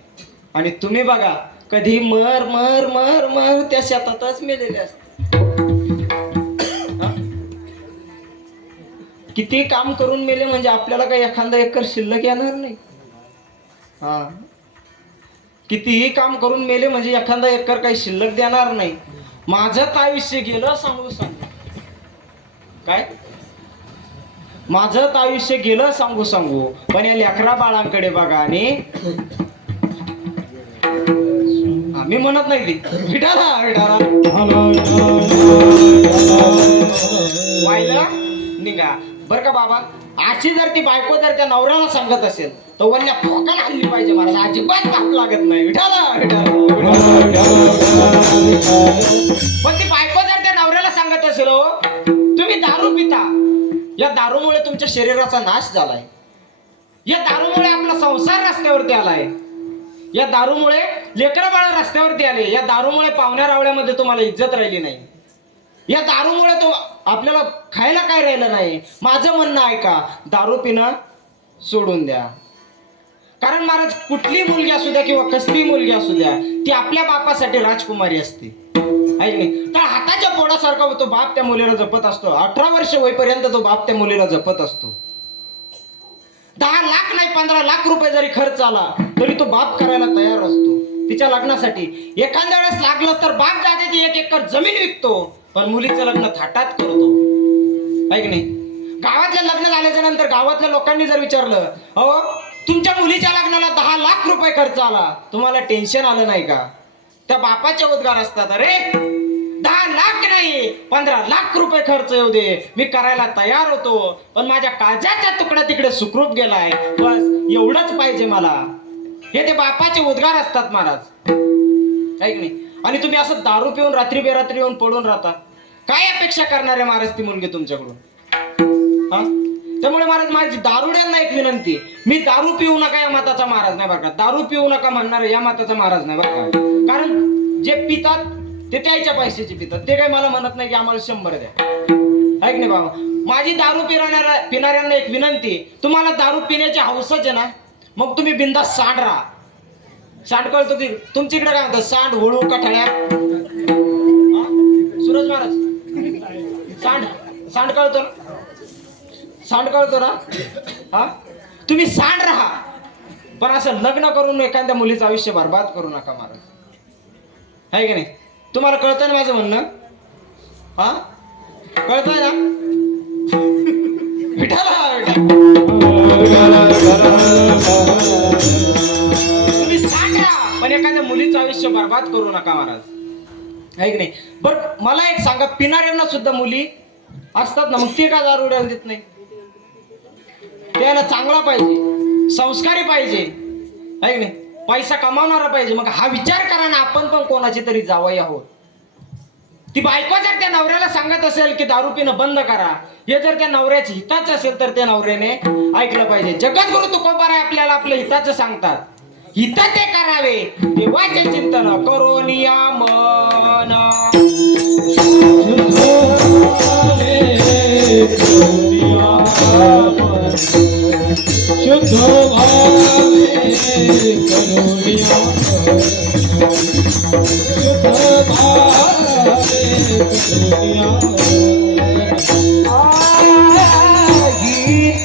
आणि तुम्ही बघा कधी मर मर मर मर त्या शेतातच मेलेले असते किती काम करून मेले म्हणजे आपल्याला काही एखादा एकर शिल्लक येणार नाही हा कितीही काम करून मेले म्हणजे एखादा एकर काही शिल्लक देणार नाही माझं आयुष्य गेलं सांगू सांगू काय माझं आयुष्य गेलं सांगू सांगू पण या लेकरा बाळांकडे बघा आणि मी म्हणत नाही ती विठाला विठाला व्हायला निघा बर का बाबा अशी जर ती बायको जर त्या नवऱ्याला सांगत असेल तर वल्ल्या फोकाला हल्ली पाहिजे मला अजिबात ताप लागत नाही विठाला पण ती बायको जर त्या नवऱ्याला सांगत असेल हो तुम्ही दारू पिता या दारूमुळे तुमच्या शरीराचा नाश झालाय या दारूमुळे आपला संसार रस्त्यावरती आलाय या दारूमुळे लेकरं बाळ रस्त्यावरती आले या दारूमुळे पाहुण्या रावळ्यामध्ये तुम्हाला इज्जत राहिली नाही या दारूमुळे तो आपल्याला खायला काय राहिलं नाही माझं म्हणणं आहे का दारू पिणं सोडून द्या कारण महाराज कुठली मुलगी असू द्या किंवा कसली मुलगी असू द्या ती आपल्या बापासाठी राजकुमारी असते आहे की नाही तर हाताच्या पोडासारखा तो बाप त्या मुलीला जपत असतो 18 वर्ष होईपर्यंत तो बाप त्या मुलीला जपत असतो 10 लाख नाही 15 लाख रुपये जरी खर्च आला तरी तो बाप करायला तयार असतो तिच्या लग्नासाठी एखाद्या वेळेस लागलं तर बाप जाते ती 1 एकर जमीन विकतो पण मुलीचं लग्न थाटात करतो आहे की नाही गावातलं लग्न झाल्याच्या नंतर गावातल्या लोकांनी जर विचारलं अहो तुमच्या मुलीच्या लग्नाला 10 लाख रुपये खर्च आला तुम्हाला टेन्शन आलं नाही का त्या बापाचे उद्गार असतात अरे 10 लाख नाही 15 लाख रुपये खर्च येऊ दे मी करायला तयार होतो पण माझ्या काळजाचा तुकडा तिकडे सुखरूप गेलाय बस एवढंच पाहिजे मला हे ते बापाचे उद्गार असतात महाराज आहे की नाही आणि तुम्ही असं दारू पिऊन रात्री बेरात्री येऊन पडून राहता काय अपेक्षा करणार आहे महाराज ती मुलगी तुमच्याकडून हा त्यामुळे महाराज माझी दारुड्यांना एक विनंती मी दारू पिऊ नका या मताचा महाराज नाही बरं का दारू पिऊ नका म्हणणार या मताचा महाराज नाही बरं का कारण जे पितात ते त्याच्या पैशाचे पितात ते काही मला म्हणत नाही की आम्हाला 100 द्या ऐक नाही बाबा माझी दारू पिणाऱ्यांना एक विनंती तुम्हाला दारू पिण्याची हौसच आहे ना मग तुम्ही बिंदास सांड राहा सांड कळतो की तुमच्या इकडे काय म्हणतात सांड होळू कठाळ्या सूरज महाराज सांड सांड कळतो ना सांड कळतो ना हा तुम्ही सांड राहा पण असं लग्न करून एखाद्या मुलीचं आयुष्य बरबाद करू नका महाराज आहे की नाही तुम्हाला कळतं ना माझं म्हणणं हा कळतंय ना तुम्ही सांड राहा पण एखाद्या मुलीचं आयुष्य बरबाद करू नका महाराज आहे की नाही बरं मला एक सांगा पिणाऱ्यांना सुद्धा मुली असतात ना मग ते का दारू उडायला देत नाही त्याला चांगला पाहिजे संस्कारी पाहिजे आहे की नाही पैसा कमावणारा पाहिजे मग हा विचार करा ना आपण पण कोणाची तरी जावई आहोत ती बायको जर त्या नवऱ्याला सांगत असेल की दारू पिणं बंद करा हे जर त्या नवऱ्याच्या हिताचं असेल तर त्या नवऱ्याने ऐकलं पाहिजे जगद्गुरु तुकोबाराय आपल्याला आपल्या हिताचं सांगतात हित ते करावे देवाचे चिंतन करो नियमन शुद्ध भावे करुणिया शुद्ध भावे करुणिया गीत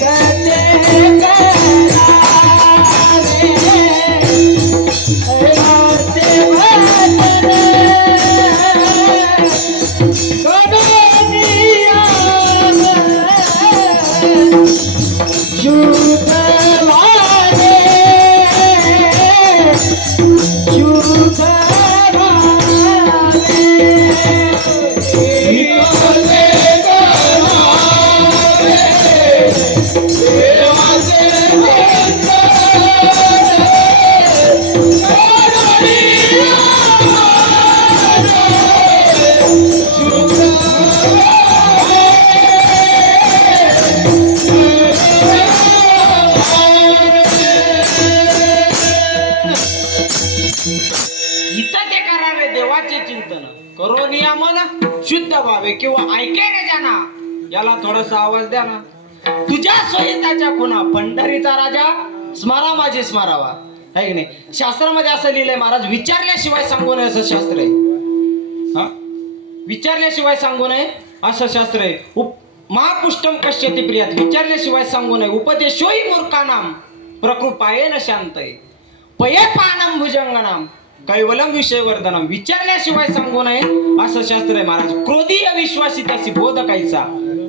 करो नियमन शुद्ध व्हावे किंवा ऐकेने जाना. याला थोडासा आवाज द्या ना. तुझ्या सोयीताच्या खुणा पंढरीचा राजा स्मारा माझे स्मारावा. आहे की नाही? शास्त्रामध्ये असं लिहिलंय महाराज, विचारल्याशिवाय सांगू नये असं शास्त्र आहे. हा, विचारल्याशिवाय सांगू नये असं शास्त्र आहे. महापुष्टम कश्यती प्रियात, विचारल्याशिवाय सांगू नये. उपदेशोही मूर्खानाम प्रकृपायेन शांतये पयपानम भुजंगनाम कैवलम विषय वर्धनम. विचारल्याशिवाय सांगू नये असं शास्त्र आहे महाराज. क्रोधीय विश्वासी त्याची बोध कायचा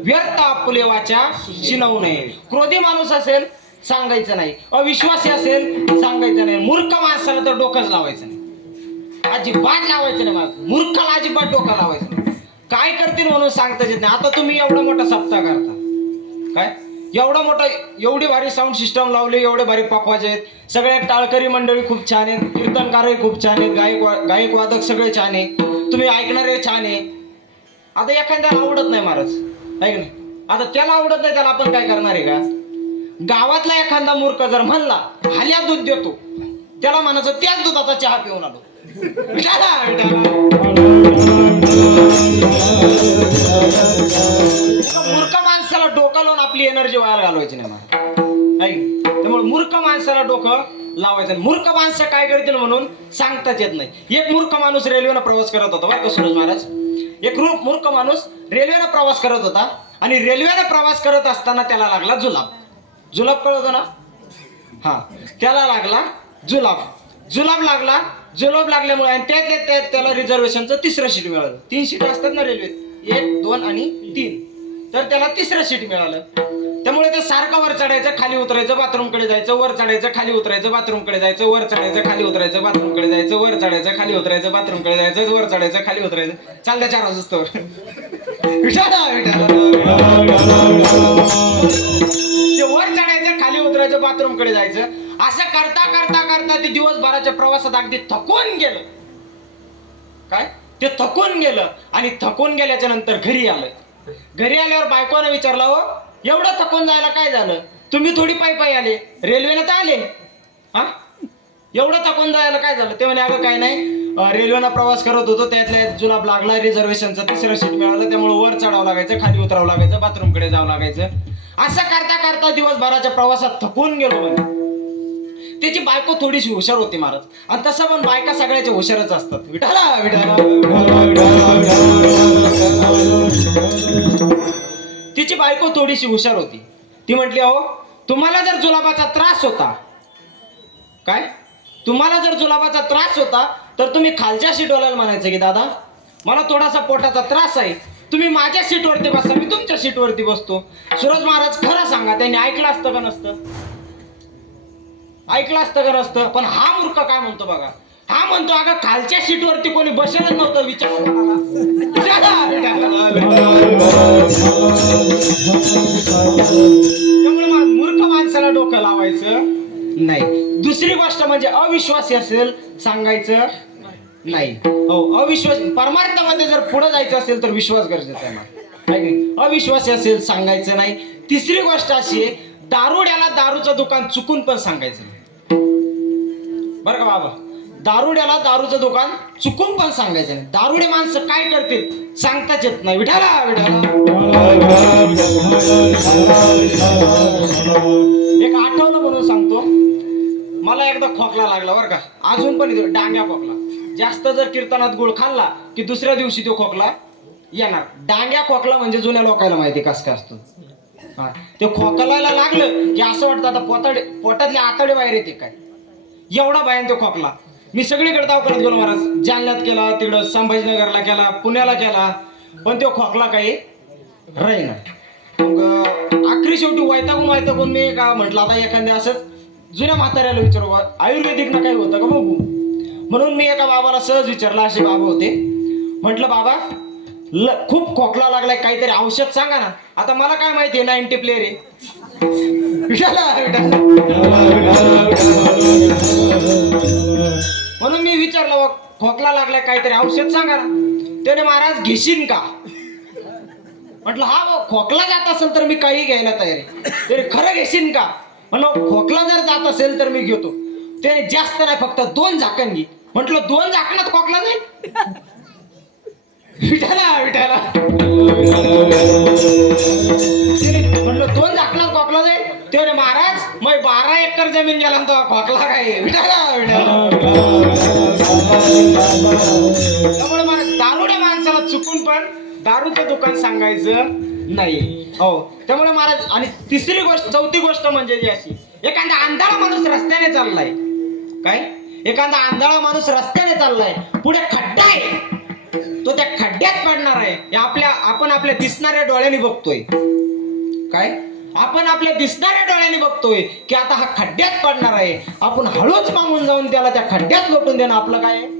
व्यर्थ आपुले वाचा शिनवू नये. क्रोधी माणूस असेल सांगायचं नाही, अविश्वासी असेल सांगायचं नाही, मूर्ख माणसाला तर डोकंच लावायचं नाही, अजिबात लावायचं नाही. माझं मूर्खाला अजिबात डोकं लावायचं नाही. काय करतील म्हणून सांगताच येत नाही. आता तुम्ही एवढा मोठा सप्ताह करता, काय एवढा मोठा, एवढी भारी साऊंड सिस्टम लावली, एवढे भारी पकवाज आहेत, सगळे टाळकरी मंडळी खूप छान आहेत, कीर्तनकारही खूप छान आहेत, गायक वादक सगळे छान आहे, तुम्ही ऐकणारे छान आहे. आता एखाद्याला आवडत नाही महाराज, ऐक नाही, आता त्याला आवडत नाही, त्याला आपण काय करणार आहे का? गावातला एखादा मूर्ख जर म्हणला हाल्या दूध देतो, त्याला म्हणायचं त्याच दुधाचा चहा पिऊन आलो. मूर्ख माणसाला डोकं लावून आपली एनर्जी वाया घालवायची नाही मला. त्यामुळे मूर्ख माणसाला डोकं लावायचं नाही. मूर्ख माणसं काय करतील म्हणून सांगताच येत नाही. एक मूर्ख माणूस रेल्वेनं प्रवास करत होता बरं का सूरज महाराज. एक मूर्ख माणूस रेल्वेनं प्रवास करत होता आणि रेल्वेनं प्रवास करत असताना त्याला लागला जुलाब. जुलाब कळतो ना? हा, त्याला लागला जुलाब. जुलाब लागला. जुलाब लागल्यामुळे आणि त्याला रिझर्वेशनचं 3रं सीट मिळालं. 3 सीट असतात ना रेल्वेत, 1, 2 आणि 3, तर त्याला 3रं सीट मिळालं. त्यामुळे ते सारखं वर चढायचं, खाली उतरायचं, बाथरूमकडे जायचं, वर चढायचं, खाली उतरायचं, बाथरूमकडे जायचं, वर चढायचं, खाली उतरायचं, बाथरूमकडे जायचं, वर चढायचं, खाली उतरायचं, बाथरूमकडे जायचं, वर चढायचं, खाली उतरायचं. चालत्या 4 वाजता वर चढायचं, खाली उतरायचं, बाथरूमकडे जायचं. असं करता करता करता ते दिवसभराच्या प्रवासात अगदी थकून गेलं. काय ते थकून गेलं आणि थकून गेल्याच्या नंतर घरी आलं. घरी आल्यावर बायकोनं विचारलं, हो एवढं थकून जायला काय झालं? तुम्ही थोडी पायी आले, रेल्वेनं तर आले. हा, एवढं थकून जायला काय झालं? ते म्हणे, अगं काय नाही, रेल्वेनं प्रवास करत होतो, त्यातल्या जुलाब लागला, रिझर्वेशनचं 3रं सीट मिळालं, त्यामुळे वर चढावं लागायचं, खाली उतरावं लागायचं, बाथरूमकडे जावं लागायचं. असं करता करता दिवसभराच्या प्रवासात थकून गेलो म्हणे. त्याची बायको थोडीशी हुशार होती महाराज, आणि तसं पण बायका सगळ्याच्या हुशारच असतात. विठाला विठाला. तिची बायको थोडीशी हुशार होती. ती म्हटली, अहो तुम्हाला जर जुलाबाचा त्रास होता, काय तुम्हाला जर जुलाबाचा त्रास होता तर तुम्ही खालच्या सीटवाल्याला म्हणायचं की दादा मला थोडासा पोटाचा त्रास आहे, तुम्ही माझ्या सीटवरती बसा, मी तुमच्या सीटवरती बसतो. सूरज महाराज खरं सांगा, त्यांनी ऐकलं असतं का नसतं? ऐकलं असतं का नसतं? पण हा मूर्ख काय म्हणतो बघा, हा म्हणतो अगं खालच्या सीटवरती कोणी बसेलच नव्हतं, विचार. त्यामुळे मूर्ख माणसाला डोकं लावायचं नाही. दुसरी गोष्ट म्हणजे अविश्वासी असेल सांगायचं नाही. हो, अविश्वास परमार्थामध्ये जर पुढे जायचं असेल तर विश्वास गरजेचा आहे. अविश्वासी असेल सांगायचं नाही. तिसरी गोष्ट अशी आहे, दारुड्याला दारूचं दुकान चुकून पण सांगायचं नाही बरं का बाबा. दारुड्याला दारूचं दुकान चुकून पण सांगायचं नाही. दारुडे माणसं काय करतील सांगताच येत नाही. विठाला विठाला. एक आठवलं म्हणून सांगतो, मला एकदा खोकला लागला बरं का, अजून पण येतो डांग्या खोकला. जास्त जर कीर्तनात गुळ खाल्ला की दुसऱ्या दिवशी तो खोकला येणार. डांग्या खोकला म्हणजे जुन्या लोकांना माहिती कस काय असतो. हा, ते खोकलायला लागलं की असं वाटतं आता पोटातले आतडे बाहेर येते काय, एवढा भयान तो खोकला. मी सगळीकडे दवाखान्यात गेलो महाराज, जालन्यात केला, तिकडं संभाजीनगरला केला, पुण्याला केला, पण तो खोकला काही राहीना. मग आखरी शेवटी वैतागून मी का म्हटलं आता एखाद्या असंच जुन्या म्हाताऱ्याला विचारू, आयुर्वेदिक ना काही होतं का बघू. म्हणून मी एका बाबाला सहज विचारलं, असे बाबा होते. म्हटलं बाबा खूप खोकला लागलाय, काहीतरी औषध सांगा ना. आता मला काय माहितीये 90 प्लेअर आहे. म्हणून मी विचारलं, खोकला लागलाय काहीतरी औषध सांगा ना. त्याने महाराज घेशील का? म्हटलं हा, खोकला जात असेल तर मी काही घ्यायला तयार आहे. त्याने खरं घेशील का? म्हणलं खोकला जर जात असेल तर मी घेतो. त्याने जास्त नाही, फक्त 2 झाकण घे. म्हटलं 2 झाकणात खोकला जाईल? विठाला विठाला म्हणलं दोन झाकणार खोकला दे ते म्हणे महाराज मग 12 एकर जमीन गेला तो खोकला काय विठाला विठाला त्यामुळे मला दारुड्या माणसाला चुकून पण दारूचं दुकान सांगायचं नाही हो त्यामुळे महाराज आणि चौथी गोष्ट म्हणजे जी अशी एखादा आंधळा माणूस रस्त्याने चाललाय काय एखादा आंधळा माणूस रस्त्याने चाललाय पुढे खड्डा आहे तो त्या खड्ड्यात पडणार आहे हे आपण आपल्या दिसणाऱ्या डोळ्यांनी बघतोय काय आपण आपल्या दिसणाऱ्या डोळ्यांनी बघतोय की आता हा खड्ड्यात पडणार आहे आपण हळूच मागून जाऊन त्याला त्या खड्ड्यात लोटून देणं आपलं काय आहे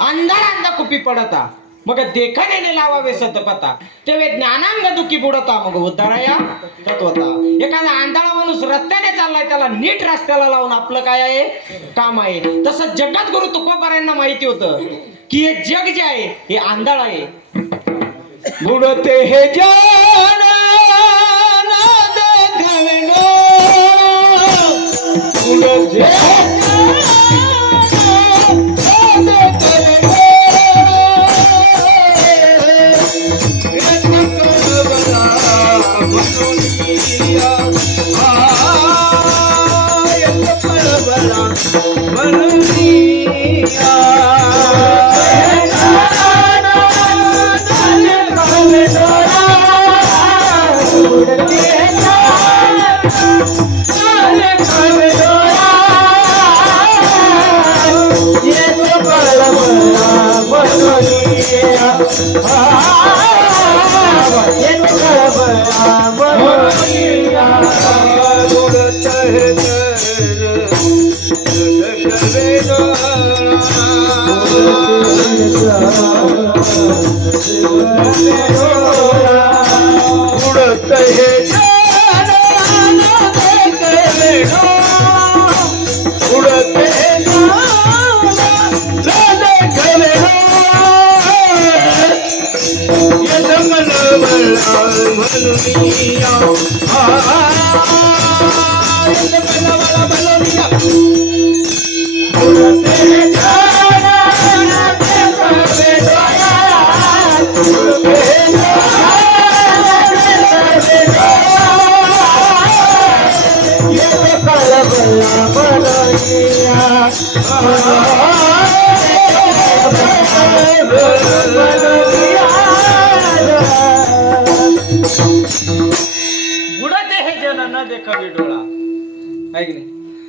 अंधा कुपी पडता मग देखणे लावावे सतपता तेव्हा ज्ञानांग दुखी बुडता मग उद्धाराया तत्वता एखादा आंधळा माणूस रस्त्याने चाललाय त्याला नीट रस्त्याला लावून आपलं काय आहे काम आहे तसं जगद्गुरु तुकोबारायांना माहिती होतं की हे जग जे आहे हे आंधळ आहे बुडते हे जान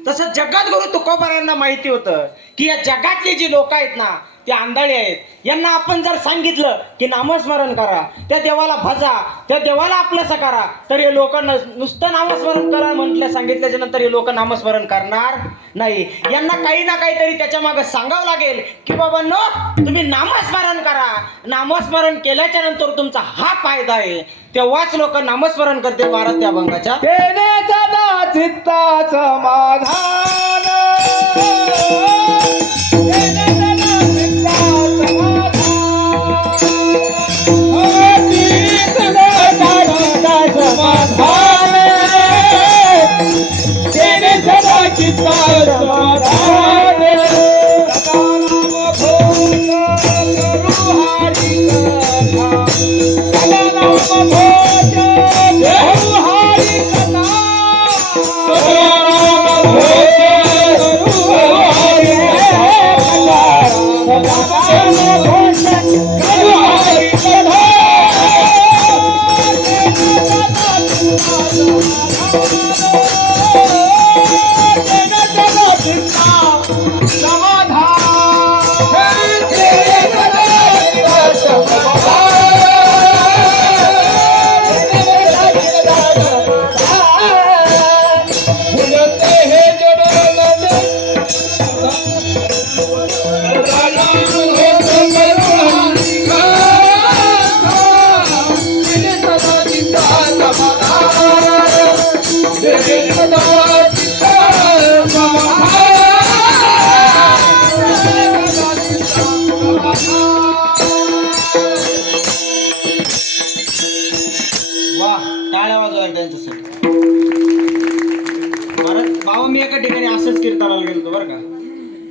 तसं जगद्गुरु तुकोबारायांना माहिती होतं की या जगातली जी लोक आहेत ना ते आंधळी आहेत यांना आपण जर सांगितलं की नामस्मरण करा त्या देवाला भजा त्या देवाला आपलंसं करा तर हे लोक नुसतं नामस्मरण करा म्हटलं सांगितल्याच्या नंतर हे लोक नामस्मरण करणार नाही यांना काही ना काहीतरी त्याच्या मागे सांगावं लागेल की बाबा नो तुम्ही नामस्मरण करा नामस्मरण केल्याच्या नंतर तुमचा हा फायदा आहे तेव्हाच लोक नामस्मरण करतील महाराज त्या अभंगाच्या तेने सदा चित्ता समाधान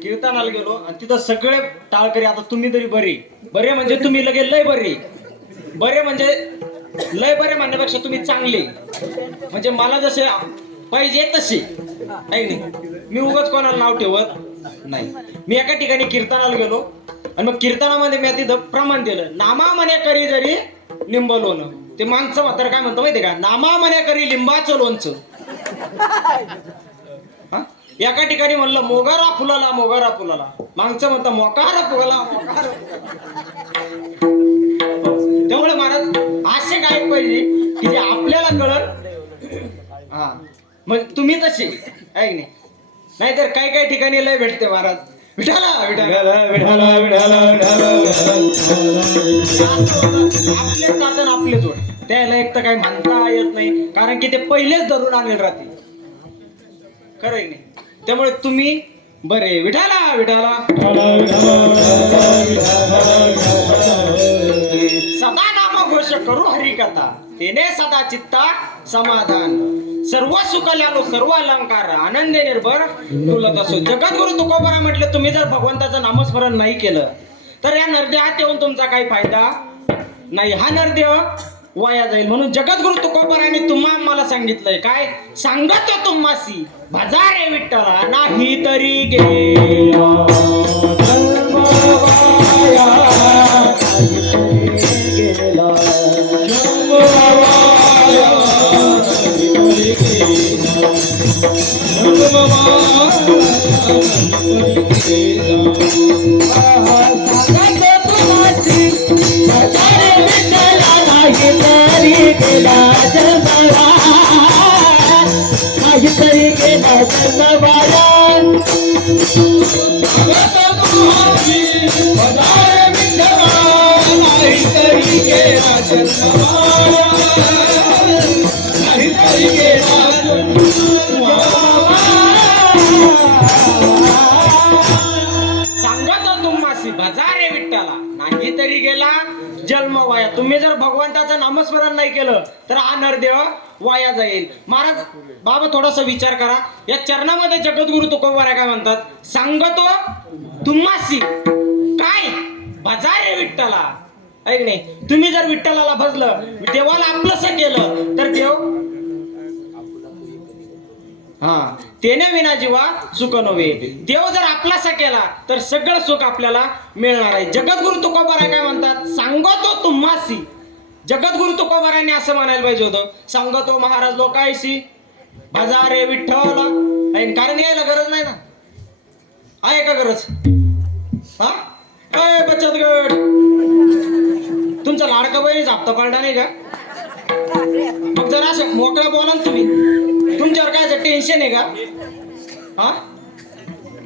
कीर्तनाला गेलो आणि तिथं सगळे टाळकरी. आता तुम्ही तरी बरे बरे म्हणजे तुम्ही लगे लय बरे बरे म्हणजे लय बरे म्हणण्यापेक्षा तुम्ही चांगले म्हणजे मला जसे पाहिजे तसे आहे नाही. मी उगाच कोणाला नाव ठेवत नाही. मी एका ठिकाणी कीर्तनाला गेलो आणि मग कीर्तनामध्ये मी तिथं प्रमाण दिलं, नामा म्हणे करी जरी लिंब लोणं. ते माणसं म्हातारं काय म्हणतो माहितीये का, नामा म्हणे करी लिंबाचं लोणचं. हा? एका ठिकाणी म्हणलं मोगारा फुलाला मोगारा फुलाला, माणसं म्हणतं मोकारा फुलाला मोकारा. त्यामुळे महाराज असे काय पाहिजे की जे आपल्याला कळत. हा मग तुम्ही तसे आहे नाही. नाहीतर काही काही ठिकाणी लय भेटते महाराज. विठाला विठाला विठाला विठाला आपलेच जातं आपलेच ओढ. त्याला एक तर काही म्हणता येत नाही कारण की ते पहिलेच धरून आणले राहते. खरं आहे नाही. त्यामुळे तुम्ही बरे विठाला विठाला सदा नाम घोष करू हरिकथा तेने सदा चित्ता समाधान सर्व सुखल्यानो सर्व अलंकार आनंदे निर्भर तुलत असो. जगद्गुरु तुकोबारा म्हटलं तुम्ही जर भगवंताचं नामस्मरण नाही केलं तर या नरदेहात येऊन तुमचा काही फायदा नाही. हा नरदेह वाया जाईल. म्हणून जगद्गुरु तुकोबाराने तुम्हा मला सांगितलंय काय, सांगतो तुम्हासी भजारे विठ्ठला नाही तरी गेला जन्म वाया, भजारे विठ्ठला नाही तरी गेला जन्म वाया. तुम्ही जर भगवंताचं नामस्मरण नाही केलं तर हा नरदेह वाया जाईल. महाराज बाबा थोडासा विचार करा. या चरणामध्ये जगद्गुरु तुकोबारा काय म्हणतात, सांगतो तुम्हासी काय भजारे विठ्ठला आहे की नाही. तुम्ही जर विठ्ठलाला भजलं देवाला आपलंसं केलं तर देव हा तेने विना जीवा सुख नव्हे. देव जर आपलासा केला तर सगळं सुख आपल्याला मिळणार आहे. जगद्गुरु तुकोबारा काय म्हणतात, सांगतो तुम्हासी. जगद्गुरु तुकोबारांनी असं म्हणायला पाहिजे होतं, सांगतो महाराज लोकायसी भजारे विठ्ठला. कारण यायला गरज नाही ना, आहे का गरज. हा काय बचत गट तुमचा लाडका बहिणी झापता पाळणा नाही का. मग जरा असं मोकळा बोला ना तुम्ही. तुमच्यावर काय टेन्शन आहे का. हा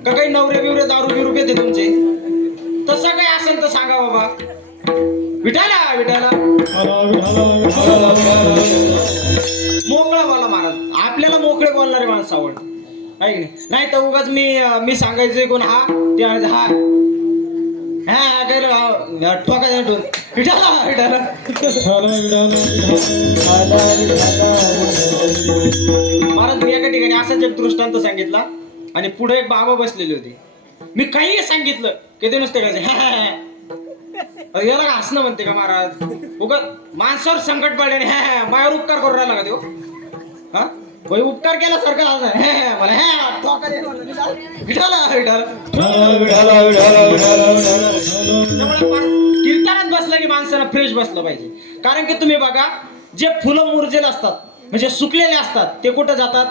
का काही नवरे बिवरे दारू बिरू पेते तुमचे. तसं काही असेल तर सांगा बाबा. विठाला विठाला मोकळा बोला महाराज. आपल्याला मोकळे बोलणारे माणसं आवड आहे की नाही तर उगाच मी सांगायचं कोण हा ते हा हा काय ठोकायचं विठाला विठाला. महाराज मी एका ठिकाणी असाच एक दृष्टांत सांगितला आणि पुढे एक बाबा बसलेले होते. मी काही सांगितलं की ते नुसते काय याला का हसणं म्हणते का महाराज. उगाच माणसावर संकट पडले मायावर उपकार करून राहिला का देव. हा भाई उपकार केल्यासारखं मला कीर्तनात बसलं की माणसाला फ्रेश बसलं पाहिजे. कारण की तुम्ही बघा जे फुलं मुरजेल असतात म्हणजे सुकलेले असतात ते कुठं जातात,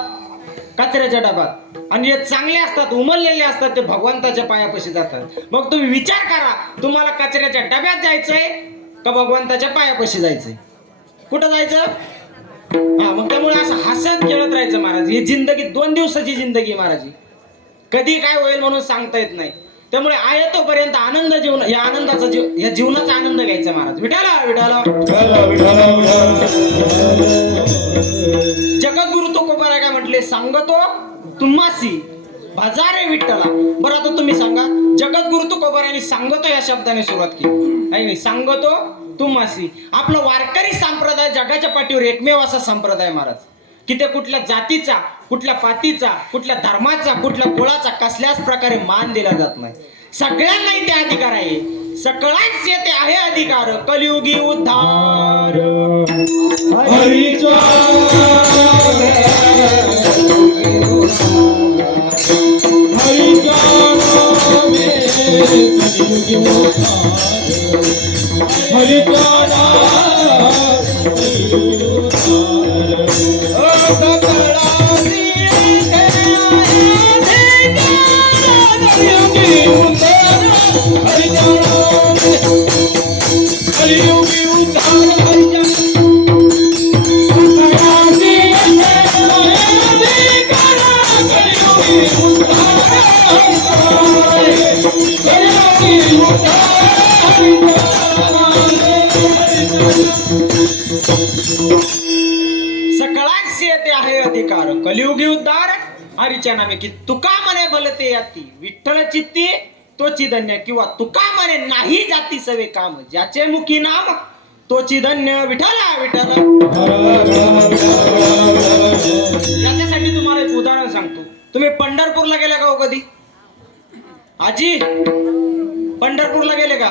कचऱ्याच्या डब्यात. आणि जे चांगले असतात उमललेले असतात ते भगवंताच्या पायापाशी जातात. मग तुम्ही विचार करा तुम्हाला कचऱ्याच्या डब्यात जायचंय का भगवंताच्या पायापाशी जायचंय, कुठं जायचं. हा मग त्यामुळे असं हसत खेळत राहायचं महाराज. ही जिंदगी 2 दिवसाची जिंदगी महाराजी, कधी काय होईल म्हणून सांगता येत नाही. त्यामुळे आहे तोपर्यंत आनंद जीवन या आनंदाचा या जीवनाचा आनंद घ्यायचा महाराज. विठाला विठाला जगद्गुरु तुकोबारा काय म्हटले, सांगतो तुम्हासी भजारे विठ्ठला. बरं आता तुम्ही सांगा जगद्गुरु तुकोबारांनी सांगतो या शब्दाने सुरुवात केली आहे. सांगतो तुम्हासी आपलं वारकरी संप्रदाय जगाच्या पाठीवर एकमेव असा संप्रदाय महाराज की ते कुठल्या जातीचा, कुठल्या पातीचा, कुठल्या धर्माचा, कुठल्या कुळाचा कसल्याच प्रकारे मान दिला जात नाही. सगळ्यांना इथे अधिकार आहे. सगळ्यांच येथे आहे अधिकार. कलियुगी उद्धार सगळ्यांच येते आहे अधिकार. कलियुगी उद्धार हरीच्या नामे की तुका म्हणे भलते याती विठ्ठल चित्ती तोची धन्य, किंवा तुका म्हणे नाही जाती सवे काम ज्याचे मुखी नाम तोची धन्य. विठ्ठला विठ्ठल. याच्यासाठी तुम्हाला एक उदाहरण सांगतो. तुम्ही पंढरपूरला गेले का हो कधी? आजी पंढरपूरला गेले का?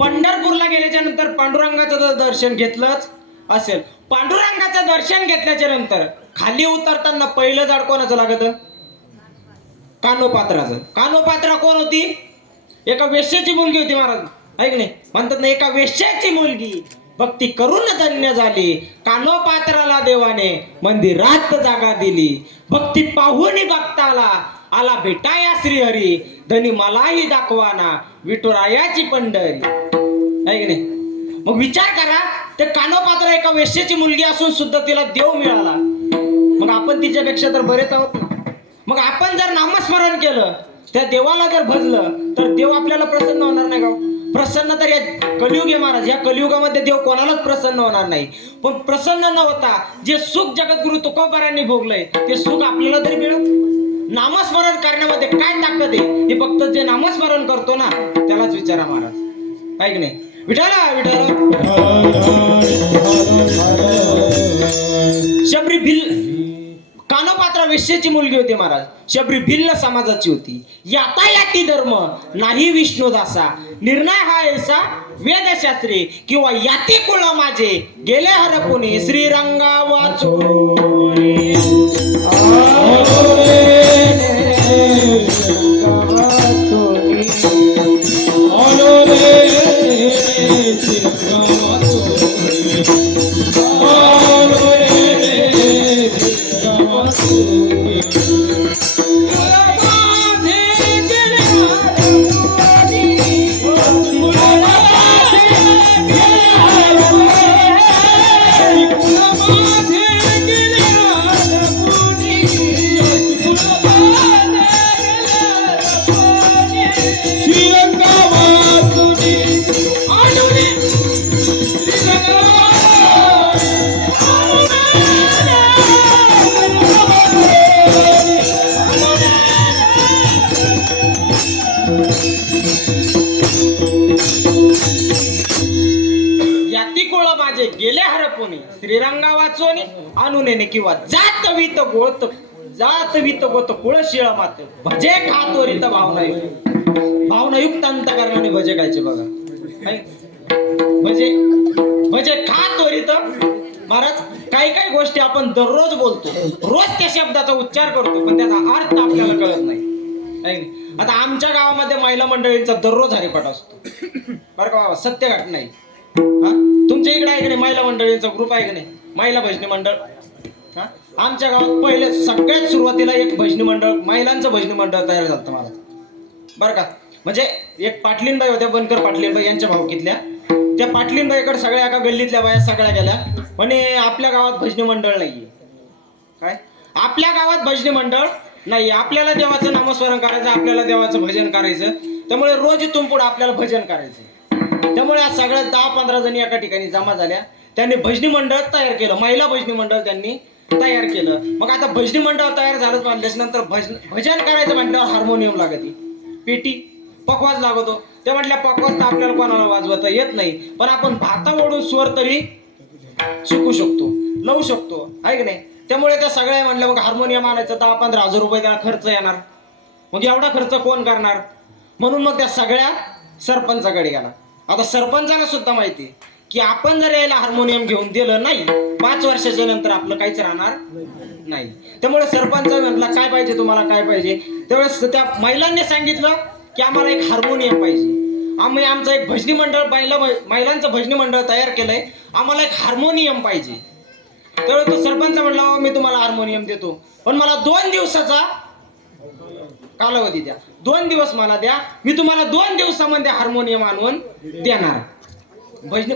पंढरपूरला गेल्याच्या नंतर पांडुरंगाचं जर दर्शन घेतलंच असेल, पांडुरंगाचं दर्शन घेतल्याच्या नंतर खाली उतरताना पहिलं झाड कोणाचं लागत? कानोपात्राचं. कानोपात्रा कोण होती? एका वेश्याची मुलगी होती महाराज. ऐक नाही म्हणतात ना, एका वेश्याची मुलगी भक्ती करून धन्य झाली. कानोपात्राला देवाने मंदिरात जागा दिली. भक्ती पाहून भक्ताला आला भेटाया श्रीहरी धनी मलाही दाखवाना विठुरायाची पंढरी. ऐक नाही मग विचार करा, ते कानोपात्र एका वेश्याची मुलगी असून सुद्धा तिला देव मिळाला. मग आपण तिच्यापेक्षा तर बरेच आहोत ना. मग आपण जर नामस्मरण केलं, त्या देवाला जर भजलं, तर देव आपल्याला प्रसन्न होणार नाही का? प्रसन्न तर या कलियुग आहे महाराज. या कलियुगामध्ये देव कोणालाच प्रसन्न होणार नाही. पण प्रसन्न न होता जे सुख जगद्गुरु तुकोबारांनी भोगलंय ते सुख आपल्याला तरी मिळत. नामस्मरण करण्यामध्ये काय ताकद आहे हे फक्त जे नामस्मरण करतो ना त्यालाच विचारा महाराज. ऐक नाही विठाला विठाला. शबरी भिल्ल कानोपात्रा वेश्याची मुलगी होती महाराज. शबरी भिल्ल समाजाची होती. यातायाती धर्म नाही विष्णुदासा निर्णय हा ऐसा वेदशास्त्री, किंवा याती कुळ माझे गेले हरपुनी श्रीरंगा वाचून. गेले हरपुनी श्रीरंगा वाचोनी आणून, किंवा जात वित गोत कुळ शिळ मात भजे खातोरित भावनायुक्त अंतकरणाने भजे गायचे बघा. भजे खातोरित महाराज. काही काही गोष्टी आपण दररोज बोलतो, रोज त्या शब्दाचा उच्चार करतो, पण त्याचा अर्थ आपल्याला कळत नाही. आता आमच्या गावामध्ये महिला मंडळींचा दररोज हरिपाठ असतो बरं का बाबा, सत्य घटना आहे. तुमच्या इकडे आहे की नाही महिला मंडळींचा ग्रुप आहे की नाही, महिला भजनी मंडळ? आमच्या गावात पहिले सगळ्यात सुरुवातीला एक भजनी मंडळ, महिलांचं भजनी मंडळ तयार झालं मला बरं का. म्हणजे एक पाटलीनबाई होत्या, बनकर पाटलीनबाई यांच्या भावकीतल्या. त्या पाटलीनबाईकडे सगळ्या एका गल्लीतल्या बाया सगळ्या गेल्या, म्हणे आपल्या गावात भजनी मंडळ नाहीये. काय आपल्या गावात भजनी मंडळ नाही, आपल्याला देवाचं नामस्मरण करायचं, आपल्याला देवाचं भजन करायचं, त्यामुळे रोज इथून पुढे आपल्याला भजन करायचं. त्यामुळे आज सगळ्या 10-15 जणी एका ठिकाणी जमा झाल्या. त्यांनी भजनी मंडळ तयार केलं, महिला भजनी मंडळ त्यांनी तयार केलं. मग आता भजनी मंडळ तयार झालं म्हटल्यानंतर भजन करायचं म्हटल्यावर हार्मोनियम लागते, पेटी, पकवाज लागतो. ते म्हटल्या पकवाज तर आपल्याला कोणाला वाजवता येत नाही, पण आपण भाता ओढून स्वर तरी शिकू शकतो, लावू शकतो, आहे की नाही? त्यामुळे त्या सगळ्या म्हणलं मग हार्मोनियम आणायचं 10-15 हजार रुपये त्याला खर्च येणार. मग एवढा खर्च कोण करणार? म्हणून मग त्या सगळ्या सरपंचाकडे गेला. आता सरपंचाला सुद्धा माहिती की आपण जर यायला हार्मोनियम घेऊन दिलं नाही 5 वर्षाच्या नंतर आपलं काहीच राहणार नाही. त्यामुळे सरपंच म्हटला काय पाहिजे तुम्हाला, काय पाहिजे? त्यावेळेस त्या महिलांनी सांगितलं की आम्हाला एक हार्मोनियम पाहिजे. आम्ही आमचं एक भजनी मंडळ महिलांचं भजनी मंडळ तयार केलंय, आम्हाला एक हार्मोनियम पाहिजे. त्यावेळेस तो सरपंच म्हणला मी तुम्हाला हार्मोनियम देतो, पण मला 2 दिवसाचा कालावधी द्या. 2 दिवस मला द्या, मी तुम्हाला 2 दिवसामध्ये हार्मोनियम आणून देणार.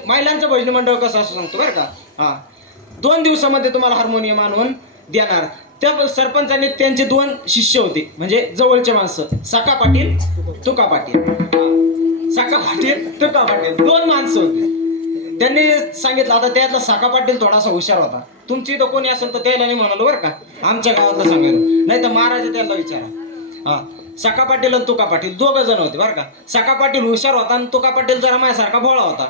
महिलांचं भजनी मंडळ कसं असं सांगतो बरं का. हा, 2 दिवसामध्ये तुम्हाला हार्मोनियम आणून देणार. त्या सरपंचाने त्यांचे 2 शिष्य होते, म्हणजे जवळचे माणसं, सखा पाटील तुका पाटील. सखा पाटील तुका पाटील 2 माणसं होते. त्यांनी सांगितलं, आता त्यातला सखा पाटील थोडासा हुशार होता. तुमची इथं कोणी असेल तर त्याला नाही म्हणालो बरं का, आमच्या गावातलं सांगायला, नाही तर महाराज त्याला विचारा. हा, सखा पाटील आणि तुका पाटील 2 जण होते बरं का. सखा पाटील हुशार होता आणि तुका पाटील जरा माझ्यासारखा भोळा होता.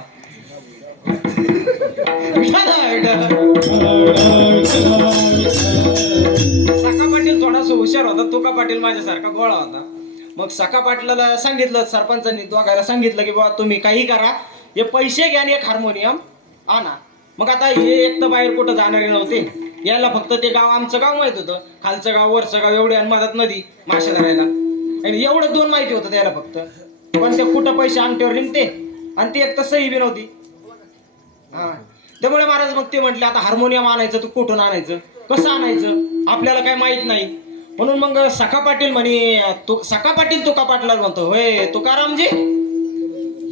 सखा पाटील थोडासा हुशार होता, तुका पाटील माझ्यासारखा भोळा होता. मग सखा पाटलाला सांगितलं, सरपंचांनी दोघायला सांगितलं की बाबा तुम्ही काही करा, हे पैसे घ्या आणि एक हार्मोनियम आणा. मग आता हे एक तर बाहेर कुठं जाणारे नव्हते, यायला फक्त ते गाव आमचं गाव माहित होतं, खालचं गाव वरचं गाव एवढे, आणि मधात नदी मासे धरायला, आणि एवढं 2 माहिती होतं त्याला फक्त. पण ते कुठं पैसे अंगठ्यावर निघते आणि ते एक तर सही बी नव्हती. हा, त्यामुळे महाराज मग ते म्हटले आता हार्मोनियम आणायचं, तू कुठून आणायचं, कसं आणायचं, आपल्याला काय माहित नाही. म्हणून मग सखा पाटील म्हणे, सखा पाटील तुका पाटलाला म्हणतो, होय तुकारामजी,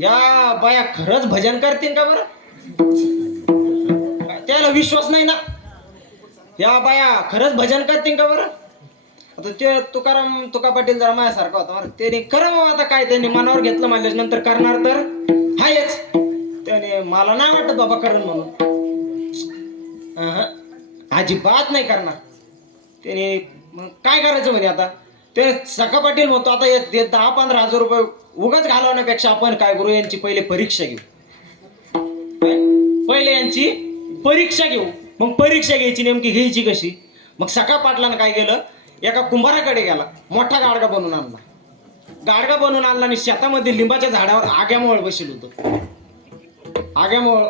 या बाया खरंच भजन करतील का बरं? त्याला विश्वास नाही ना, या बाया खरंच भजन करतील का बरं? आता ते तुकाराम तुका पाटील जरा माझ्यासारखा होता बरं. त्याने खरं बाबा आता काय, त्यांनी मनावर घेतलं म्हणल्याच नंतर करणार तर हायच. त्याने मला नाही वाटत बाबा करण म्हणून, अजिबात नाही करणार. त्याने मग काय करायचं म्हणे, आता ते सखा पाटील म्हणतो आता 10-15 हजार रुपये उगाच घालवण्यापेक्षा आपण काय करू, यांची पहिले परीक्षा घेऊ. पहिले यांची परीक्षा घेऊ. मग परीक्षा घ्यायची, नेमकी घ्यायची कशी? मग सखा पाटलानं काय केलं, एका कुंभाराकडे गेला, मोठा गाडगा बनवून आणला. गाडगा बनवून आणला आणि शेतामध्ये लिंबाच्या झाडावर आग्यामोळ बसेल होतं. आग्यामोळ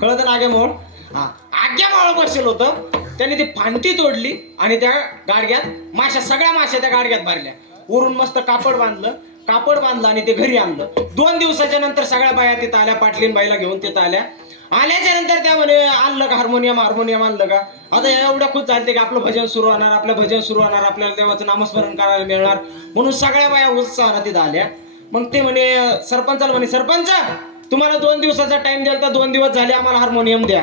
कळत ना, आग्यामोळ. हा, आग्यामोळ बसेल होतं. त्याने ती फांटी तोडली आणि त्या गाडग्यात सगळ्या माश्या त्या गाडग्यात भरल्या. वरून मस्त कापड बांधलं आणि ते घरी आणलं. 2 दिवसाच्या नंतर सगळ्या बाया तिथं आल्या, पाटलीन बाईला घेऊन तिथं आल्याच्या नंतर त्या म्हणे आणलं का हार्मोनियम आणलं का? आता एवढ्या खुश झाले की आपलं भजन सुरू होणार, आपल्याला देवाचं नामस्मरण करायला मिळणार, म्हणून सगळ्या बाया उत्साहाने तिथं आल्या. मग ते म्हणे सरपंचाला म्हणे, सरपंच तुम्हाला 2 दिवसाचा टाइम द्याल तर 2 दिवस झाले, आम्हाला हार्मोनियम द्या.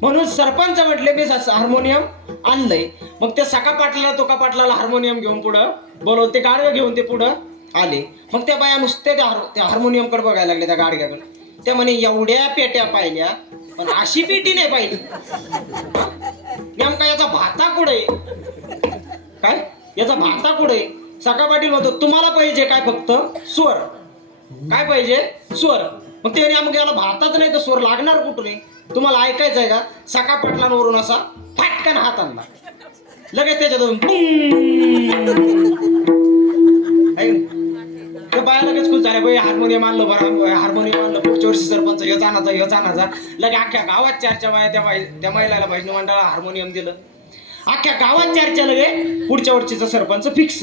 म्हणून सरपंच म्हटले मी हार्मोनियम आणलंय. मग ते सखा पाटलाला तुका पाटलाला हार्मोनियम घेऊन पुढं बोलवते, ते गाडगं घेऊन ते पुढं आले. मग त्या बाया नुसते त्या हार्मोनियम कडे बघायला लागले, त्या गाडग्याकडे. त्या म्हणे एवढ्या पेट्या पाहिल्या पण अशी पेटी नाही पाहिली. नेमका याचा भाता कुठे, काय याचा भाता कुठे? सखा पाटील म्हणतो तुम्हाला पाहिजे काय, फक्त स्वर. काय पाहिजे? स्वर. मग ते मग याला भाताच नाही तर स्वर लागणार कुठून? तुम्हाला ऐकायचंय का? सखा पाटलांवरून असा फाटकन हात आणला, लगेच त्याच्यातून बाया लगेच खुश झाल्या, बाई हार्मोनियम आणलं बरं, हार्मोनियम आणलं, पुढच्या वर्षी सरपंच ह्योच आणायचा. लगे अख्ख्या गावात चर्चा बाया त्या महिलाला भजनी मंडळाला हार्मोनियम दिलं. अख्ख्या गावात चर्चा, लगे पुढच्या वर्षीचा सरपंच फिक्स.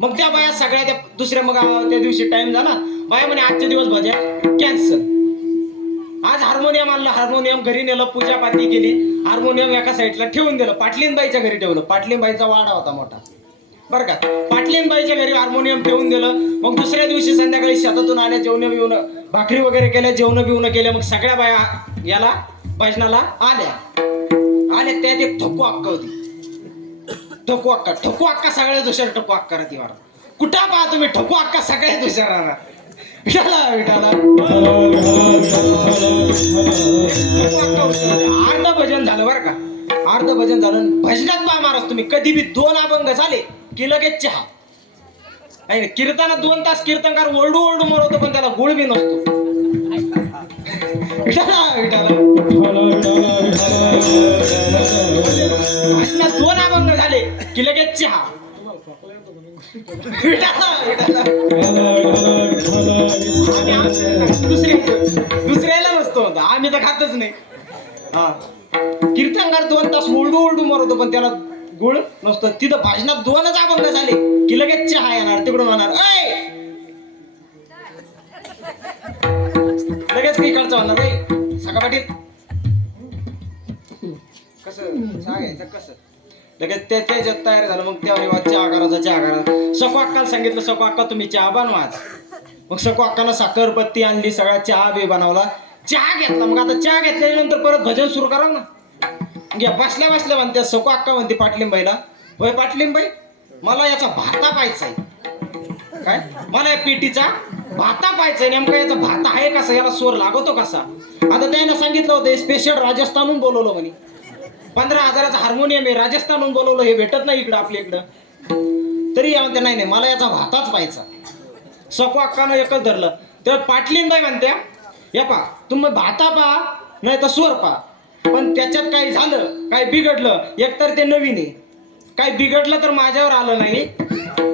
मग त्या बाया सगळ्या त्या दुसऱ्या, मग त्या दिवशी टाइम झाला, बाया म्हणे आजचे दिवस भजन कॅन्सल. आज हार्मोनियम आणलं, हार्मोनियम घरी नेलं, पूजापाती केली, हार्मोनियम एका साईडला ठेवून दिलं, पाटलीनबाईच्या घरी ठेवलं. पाटलीनबाईचा वाडा होता मोठा बरं का. पाटलीनबाईच्या घरी हार्मोनियम ठेवून दिलं. मग दुसऱ्या दिवशी संध्याकाळी शेतातून आल्या, जेवण बिवून भाकरी वगैरे केल्या, जेवण बिवून केल्या. मग सगळ्या बाया याला भजनाला आल्या. त्यात एक ठोकू अक्का होती. ठोकू अक्का सगळ्यात हुशार ठोकू अक्का राहती वाडा. कुठं पहा तुम्ही, ठोकू अक्का सगळ्यात हुशार राहणार. अर्ध भजन झालं बरं का, अर्ध भजन झालं. भजनात पहा महाराज तुम्ही, कधी बी 2 अभंग झाले की लगेच चहा. कीर्तनात 2 तास कीर्तनकार ओरडू मरवतो, पण त्याला गुळ बी नसतो. विठाला विठाला भाषणात 2 अभंग झाले की लगेच चहा. विठाला विठाला दुसऱ्याला नसतो होता, आम्ही तर खातच नाही. हा कीर्तनकार 2 तास ओरडू मरतो पण त्याला गुळ नसतं. तिथं भाषणात 2च अभंग झाले की लगेच चहा येणार, तिकडून होणार ऐ लगेच काही खर्च होणार नाही. सकाळपाठीत कसं चहा घ्यायचं कसं लगेच त्याच्यात तयार झालं. मग तेव्हा चहा करा. सकू अक्काला सांगितलं, सकू अक्का तुम्ही चहा बनवाच. मग सकू अक्कानं साखरपत्ती आणली, सगळा चहा बी बनवला, चहा घेतला. मग आता चहा घेतल्यानंतर परत भजन सुरू करावं ना. घ्या बसल्या म्हणते सकू अक्का म्हणते पाटलिंबाईला, होय पाटलिंबाई मला याचा भाता पाहायचा आहे. काय मला या पेटीचा भाता पाहायचा, नेमका याचा भाता आहे कसा, याला स्वर लागतो कसा. आता त्यानं सांगितलं होतं स्पेशल राजस्थानहून बोलवलं म्हणे, 15,000चं हार्मोनियम आहे, राजस्थानहून बोलवलं, हे भेटत नाही इकडं आपल्या इकडं. तरी म्हणते नाही मला याचा भाताच पाहायचा. सकू अक्कानं एकच धरलं. तर पाटलीनबाई म्हणत्या या पा तुम्ही भाता पहा नाही तर स्वर पहा, पण त्याच्यात काही झालं काही बिघडलं, एकतर ते नवीन आहे, काही बिघडलं तर माझ्यावर आलं नाही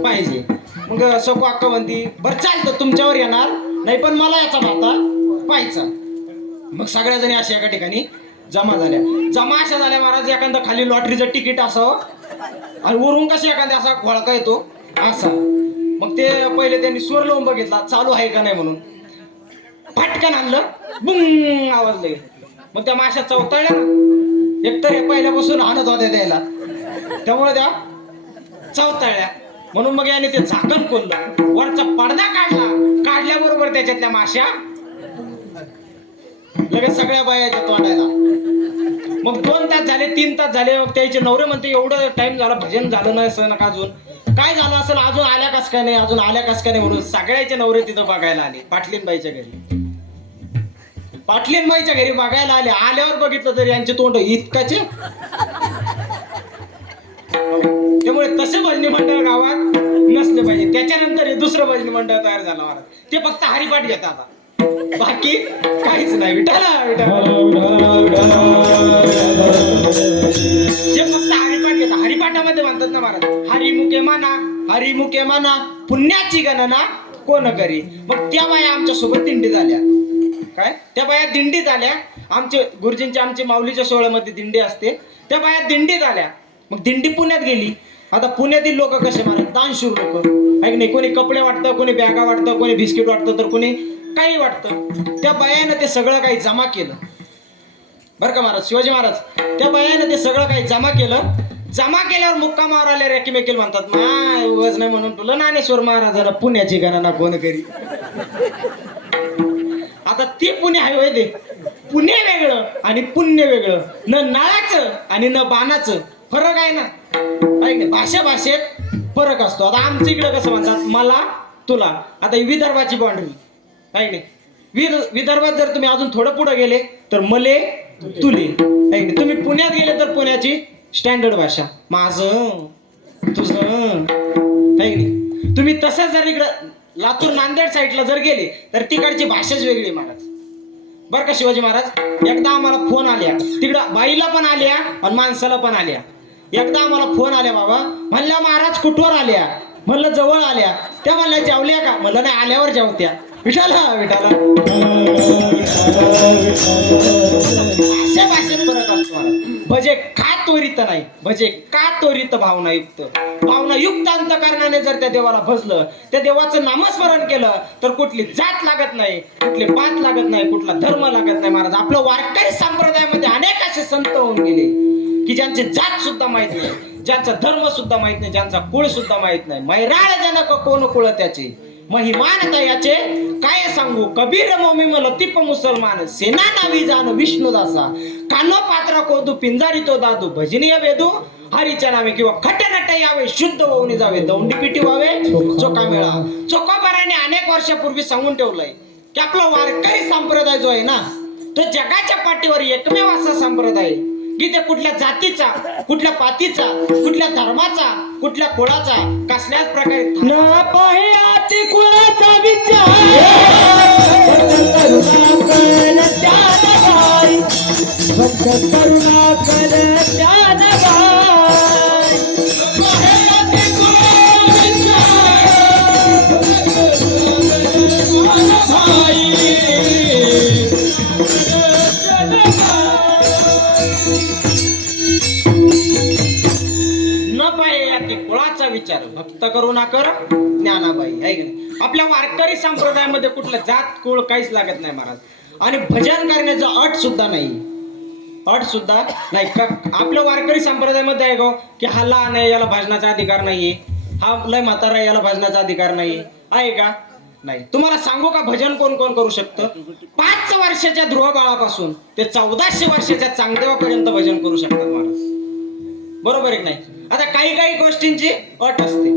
पाहिजे. मग सकू अक्का म्हणती बरं चालतं तुमच्यावर येणार नाही, पण मला याचा भाता पाहायचा. मग सगळ्या जणी अशा एका ठिकाणी जमा अशा झाल्या महाराज, एखादं खाली लॉटरीचं तिकीट असावं आणि वरून कशी एखाद्या असा घोळका येतो असा. मग ते पहिले त्यांनी स्वर लावून बघितला चालू आहे का नाही म्हणून, फटकन आणलं बुंग आवाज लई. मग त्या माश्या चवताळल्या ना, एकतर हे पहिल्यापासून आणत होत्या द्यायला, त्यामुळे त्या चवताळल्या. म्हणून मग याने ते झाकण खोललं, वरचा पडदा काढल्याबरोबर त्याच्यातल्या माश्या लगेच सगळ्या बायाच्या तोंडायला. मग 2 तास झाले 3 तास झाले. मग त्याचे नवरे म्हणते एवढं टाइम झाला भजन झालं नाही सण का, अजून काय झालं असेल, अजून आल्या कस काय नाही म्हणून सगळ्याचे नवरे तिथं बघायला आले पाटलीनबाईच्या घरी. पाटलीनबाईच्या घरी बघायला आले. आल्यावर बघितलं तर यांचे तोंड इतकाचे. त्यामुळे तसे भजनी मंडळ गावात नसले पाहिजे. त्याच्यानंतर हे दुसरं भजनी मंडळ तयार झालं महाराज, ते फक्त हरिपाठ घेतात आता, बाकी काहीच नाही. विठाला ते फक्त हरिपाठ घेतात. हरिपाठामध्ये म्हणतात ना महाराज हरिमुखे माना पुण्याची गणना कोण करी. मग त्या बाया आमच्या सोबत दिंडीत आल्या. काय त्या बाया दिंडीत आल्या, आमचे गुरुजींच्या आमच्या माऊलीच्या सोहळ्यामध्ये दिंडी असते, त्या बाया दिंडीत आल्या. मग दिंडी पुण्यात गेली. आता पुण्यातील लोक कसे महाराज दानशूर लोक ऐक नाही, कोणी कपडे वाटतं, कोणी बॅगा वाटतं, कोणी बिस्किट वाटतं, तर कोणी काही वाटतं. त्या बायानं ते सगळं काही जमा केलं बरं का महाराज. शिवाजी महाराज त्या बायानं ते सगळं काही जमा केल्यावर मुक्कामावर आले रेकीमेकील म्हणतात माय उगाच नाही म्हणून तुला ज्ञानेश्वर महाराजाला पुण्याची गणना कोण करी. आता ते पुणे आहे होय, ते पुणे वेगळं आणि पुण्य वेगळं, न नाळाचं आणि न बाणाचं फरक आहे ना. भाषेत फरक असतो. आता आमच्या इकडे कसं म्हणतात मला तुला, आता विदर्भाची बाउंड्री आहे नाही. विदर्भात जर तुम्ही अजून थोडं पुढे गेले तर मले तुले आहे. तुम्ही पुण्यात गेले तर पुण्याची स्टँडर्ड भाषा माझं तुझं आहे नाही. तुम्ही तसंच जर इकडं लातूर नांदेड साईडला जर गेले तर तिकडची भाषाच वेगळी महाराज बरं का. शिवाजी महाराज एकदा आम्हाला फोन आल्या, तिकडं बाईला पण आल्या आणि माणसाला पण आल्या. एकदा आम्हाला फोन आल्या, बाबा म्हणल्या महाराज कुठवर आल्या, म्हणलं जवळ आल्या. त्या म्हणल्या जेवल्या का, म्हणलं नाही आल्यावर जेवत्या. विठाला अशा भाषेत फरक असतो. भजे का त्वरित नाही, भजे का त्वरित भावनायुक्त अंतःकरणाने जर त्या देवाला भजलं, त्या देवाचं नामस्मरण केलं तर कुठली जात लागत नाही, कुठले पात लागत नाही, कुठला धर्म लागत नाही. महाराज आपलं वारकरी संप्रदायामध्ये अनेक असे संत होऊन गेले की ज्यांचे जात सुद्धा माहित नाही, ज्यांचा धर्म सुद्धा माहित नाही, ज्यांचा कुळ सुद्धा माहित नाही. मैराळ जनक कोण कुळ त्याचे, महिमानता याचे काय सांगू. कबीर मोमी लतीफ मुसलमान, सेना नावी जाण विष्णुदासा, कानो पात्रा कोदू पिंजारी तो दादू, भजनीय वेदू हरीच्या नावे, किंवा खट नट यावे शुद्ध होऊन जावे, दौंडी पिटी व्हावे चोका मेळा. चोकोबाराने अनेक वर्षापूर्वी सांगून ठेवलंय की आपला वारकरी संप्रदाय जो आहे ना, तो जगाच्या पाठीवर एकमेव असा संप्रदाय की ते कुठल्या जातीचा, कुठल्या पातीचा, कुठल्या धर्माचा, कुठल्या कुळाचा कसल्याच प्रकारे न पाह्याची कुळाचा विचार फक्त करुणा कर त्यान गाय न पाहे याती कुळाचा विचार भक्त करू ना कर ज्ञानाबाई आहे की नाही. आपल्या वारकरी संप्रदायामध्ये कुठलं जात कुळ काहीच लागत नाही महाराज. आणि भजन करण्याचं अट सुद्धा नाही, अट सुद्धा नाही का. आपल्या वारकरी संप्रदायामध्ये आहे गो की हा लहान आहे याला भजनाचा अधिकार नाहीये, हा लय म्हातारा आहे याला भजनाचा अधिकार नाही आहे का. नाही. तुम्हाला सांगू का भजन कोण कोण करू शकतं. 5 वर्षाच्या ध्रुव बाळापासून ते 1400 वर्षाच्या चांगदेवापर्यंत भजन करू शकतात महाराज. बरोबर आहे नाही. आता काही काही गोष्टींची अट असते,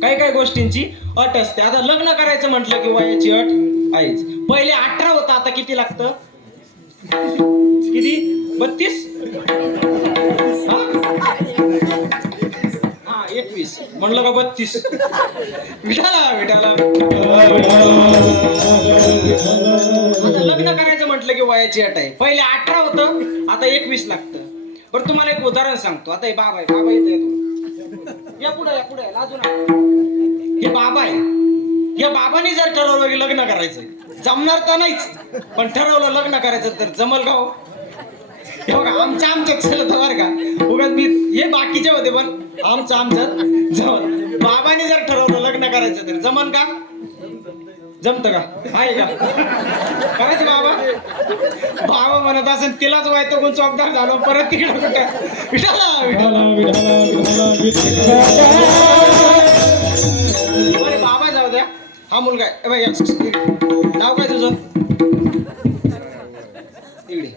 काही काही गोष्टींची अट असते. आता लग्न करायचं म्हटलं की वयाची अट आहेच. पहिले 18 होतं, आता किती लागतं, किती 32 हा 21 म्हणलं का 32 विठाला विठाला. आता लग्न करायचं म्हटलं की वयाची अट आहे. पहिले 18 होतं, आता 21 लागतं. बरं तुम्हाला एक उदाहरण सांगतो. आता हे बाबा आहे, बाबा येतोय या पुढे, या पुढे लाजू नका. हे बाबा आहे, या बाबांनी जर ठरवलं की लग्न करायचं, जमणार तर नाहीच, पण ठरवलं लग्न करायचं तर जमल का हो. हे बघा आमचं चलत बरं का, उगाच मी हे बाकीचे होते पण आमचं जमल. बाबांनी जर ठरवलं लग्न करायचं तर जमल का, जमत का, आहे का करायचं. बाबा बाबा म्हणत असेल तिलाच व्हायचं कोण चौकदार झालो परत तिकडे कुठं विठाला विठाला बरे बाबा जाऊ द्या. हा मुलगा आहे, नाव काय तुझं, इकडे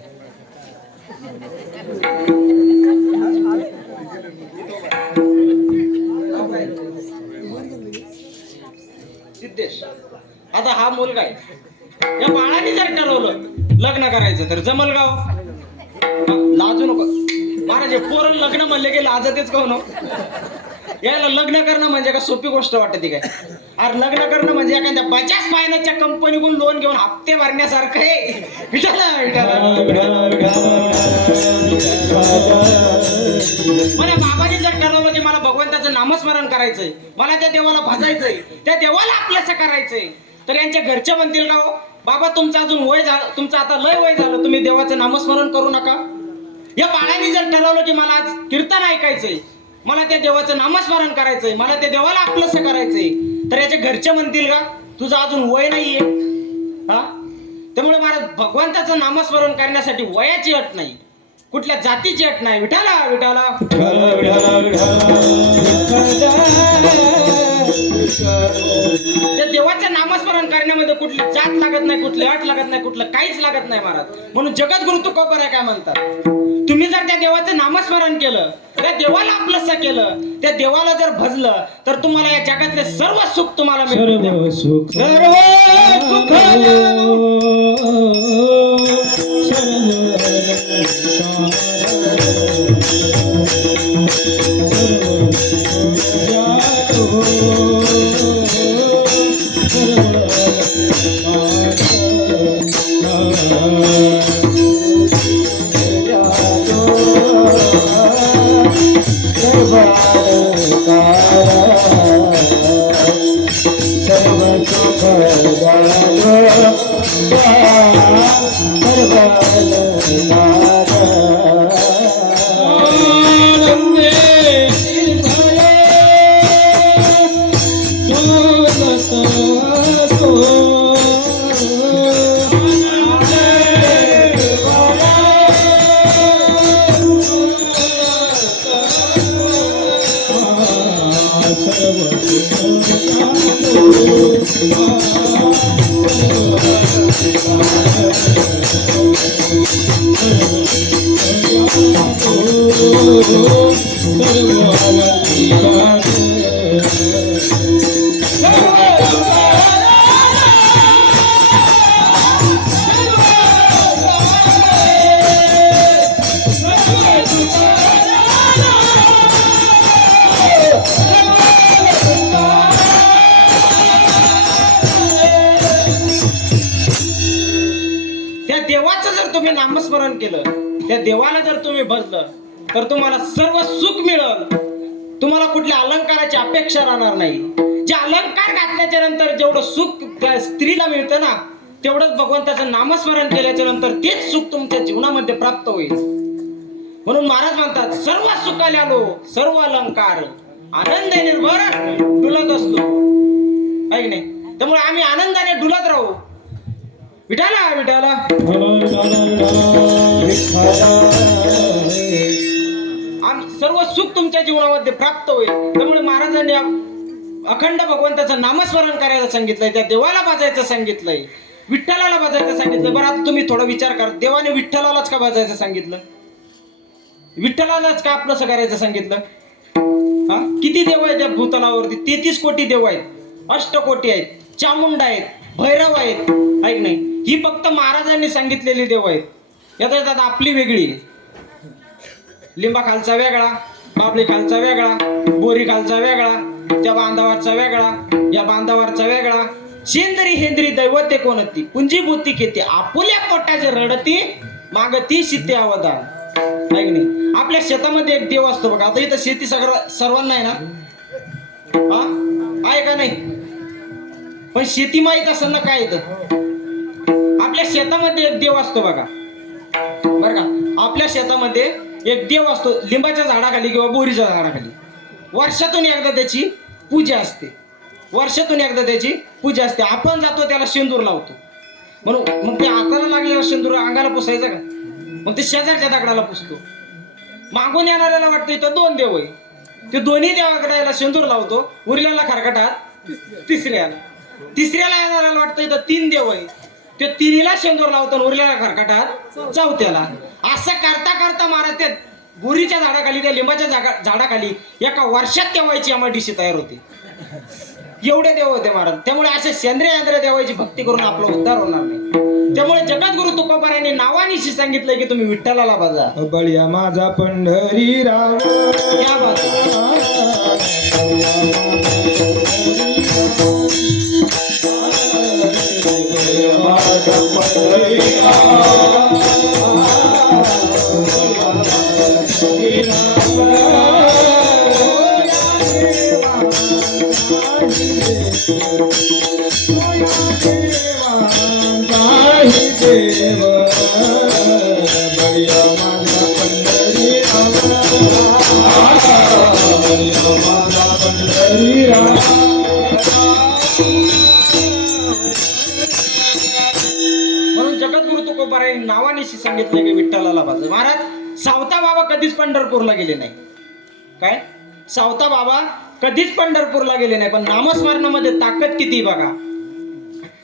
सिद्धेश. आता हा मुलगा आहे, या बाळाने जर ठरवलं लग्न करायचं तर जमल गाव. लाजू नको महाराज, पोरण लग्न म्हणले की लाजतेच का हो. याला लग्न करणं म्हणजे का सोपी गोष्ट वाटते काय. अरे लग्न करणं म्हणजे एखाद्या बजाज फायनान्सच्या कंपनीकडून लोन घेऊन हप्ते भरण्यासारखं आहे. विठाला मला बाबांनी जर ठरवलं की मला भगवंताचं नामस्मरण करायचंय, मला त्या देवाला भजायचंय, त्या देवाला आपलंसं करायचंय, तर यांच्या घरचे म्हणतील का हो बाबा तुमचं अजून वय झालं, तुमचं आता लय वय झालं, तुम्ही देवाचं नामस्मरण करू नका. या बाळाने जर ठरवलं की मला आज कीर्तन ऐकायचंय, मला त्या देवाचं नामस्मरण करायचंय, मला त्या देवाला आपलंसं करायचंय, तर याच्या घरचे म्हणतील का तुझं अजून वय नाहीये. हा त्यामुळे महाराज भगवंताचं नामस्मरण करण्यासाठी वयाची अट नाही, कुठल्या जातीची अट नाही. विठाला विठाला त्या देवाचं नामस्मरण करण्यामध्ये कुठली जात लागत नाही, कुठली अट लागत नाही, कुठलं काहीच लागत नाही महाराज. म्हणून जगद्गुरु तुकोबराय काय म्हणतात, तुम्ही जर त्या देवाचं नामस्मरण केलं, त्या देवाला आपलंसं केलं, त्या देवाला जर भजलं, तर तुम्हाला या जगातले सर्व सुख तुम्हाला मिळेल. नामस्मरण केलं, त्या देवाला जर तुम्ही भजलं तर तुम्हाला सर्व सुख मिळेल. तुम्हाला कुठल्या अलंकाराची अपेक्षा राहणार नाही. जे अलंकार घातल्याच्या नंतर जेवढं सुख त्या स्त्रीला मिळतं ना, तेवढंच भगवंताचं नामस्मरण केल्याच्या नंतर तेच सुख तुमच्या जीवनामध्ये प्राप्त होईल. म्हणून महाराज म्हणतात, सर्व सुखाले आलो सर्व अलंकार आनंद निर्भर डुलत असतो. आहे की नाही? त्यामुळे आम्ही आनंदाने डुलत राहू. विठाला विठाला सर्व सुख तुमच्या जीवनामध्ये प्राप्त होईल. त्यामुळे महाराजांनी अखंड भगवंताचं नामस्मरण करायला सांगितलंय, त्या देवाला वाजायचं सांगितलंय, विठ्ठलाला वाजायचं सांगितलं. बरं, आता तुम्ही थोडा विचार करा, देवाने विठ्ठलालाच का वाजायचं सांगितलं? विठ्ठलालाच का आपलंसं करायचं सांगितलं? हा, किती देव आहेत त्या भूतलावरती? 33 कोटी देव आहेत, अष्टकोटी आहेत, चामुंडा आहेत, भैरव आहेत. ऐक नाही, ही फक्त महाराजांनी सांगितलेली देव आहेत. यात आपली वेगळी, लिंबा खालचा वेगळा, बाबळी खालचा वेगळा, बोरी खालचा वेगळा, त्या बांधावरचा वेगळा, या बांधावरचा वेगळा. शेंदरी हेंद्री दैवते कोणती, पुंजीभूती खेती, आपुल्या पोटाचे रडती मागती शिते अवदान. ऐक नाही, आपल्या शेतामध्ये एक देव असतो बघा. आता इथं शेती सर्वांना आहे ना, हा आहे का नाही? पण शेती माहीत असेल ना काय येतं. आपल्या शेतामध्ये एक देव असतो बघा, बरं का? आपल्या शेतामध्ये एक देव असतो, लिंबाच्या झाडाखाली किंवा बोरीच्या झाडाखाली. वर्षातून एकदा त्याची पूजा असते, वर्षातून एकदा त्याची पूजा असते. आपण जातो त्याला शेंदूर लावतो. म्हणून मग ते हाताला लागलेला शेंदूर अंगाला पुसायचा का? मग ते शेजारच्या दगडाला पुसतो. मागून येणाऱ्याला वाटतं इथं 2 देव आहे, ते दोन्ही देवाकडे याला शेंदूर लावतो. उरलेला खरकटात तिसऱ्याला येणाऱ्याला वाटतं इथं 3 देव आहे, ते तिन्हीला शेंदूर लावतो, उरलेला खरकटात चौथ्याला. असं करता करता महाराज त्या बोरीच्या झाडाखाली, त्या लिंबाच्या झाडाखाली एका वर्षात देवाची अमाडीशी तयार होते. एवढे देव होते महाराज. त्यामुळे असे सेंद्रिय देवाची भक्ती करून आपला उद्धार होणार नाही. त्यामुळे जगद्गुरु तुकोबारायांनी नावानिशी सांगितलंय की तुम्ही विठ्ठलाला भजा. बळिया माझा पंढरी राव, क्या बात म्हणून जगद्गुरु तुकोबारायांनी नावानिशी सांगितलं की विठ्ठलाला भजा. महाराज सावता बाबा कधीच पंढरपूरला गेले नाही. काय? सावता बाबा कधीच पंढरपूरला गेले नाही, पण नामस्मरणामध्ये ताकद किती बघा.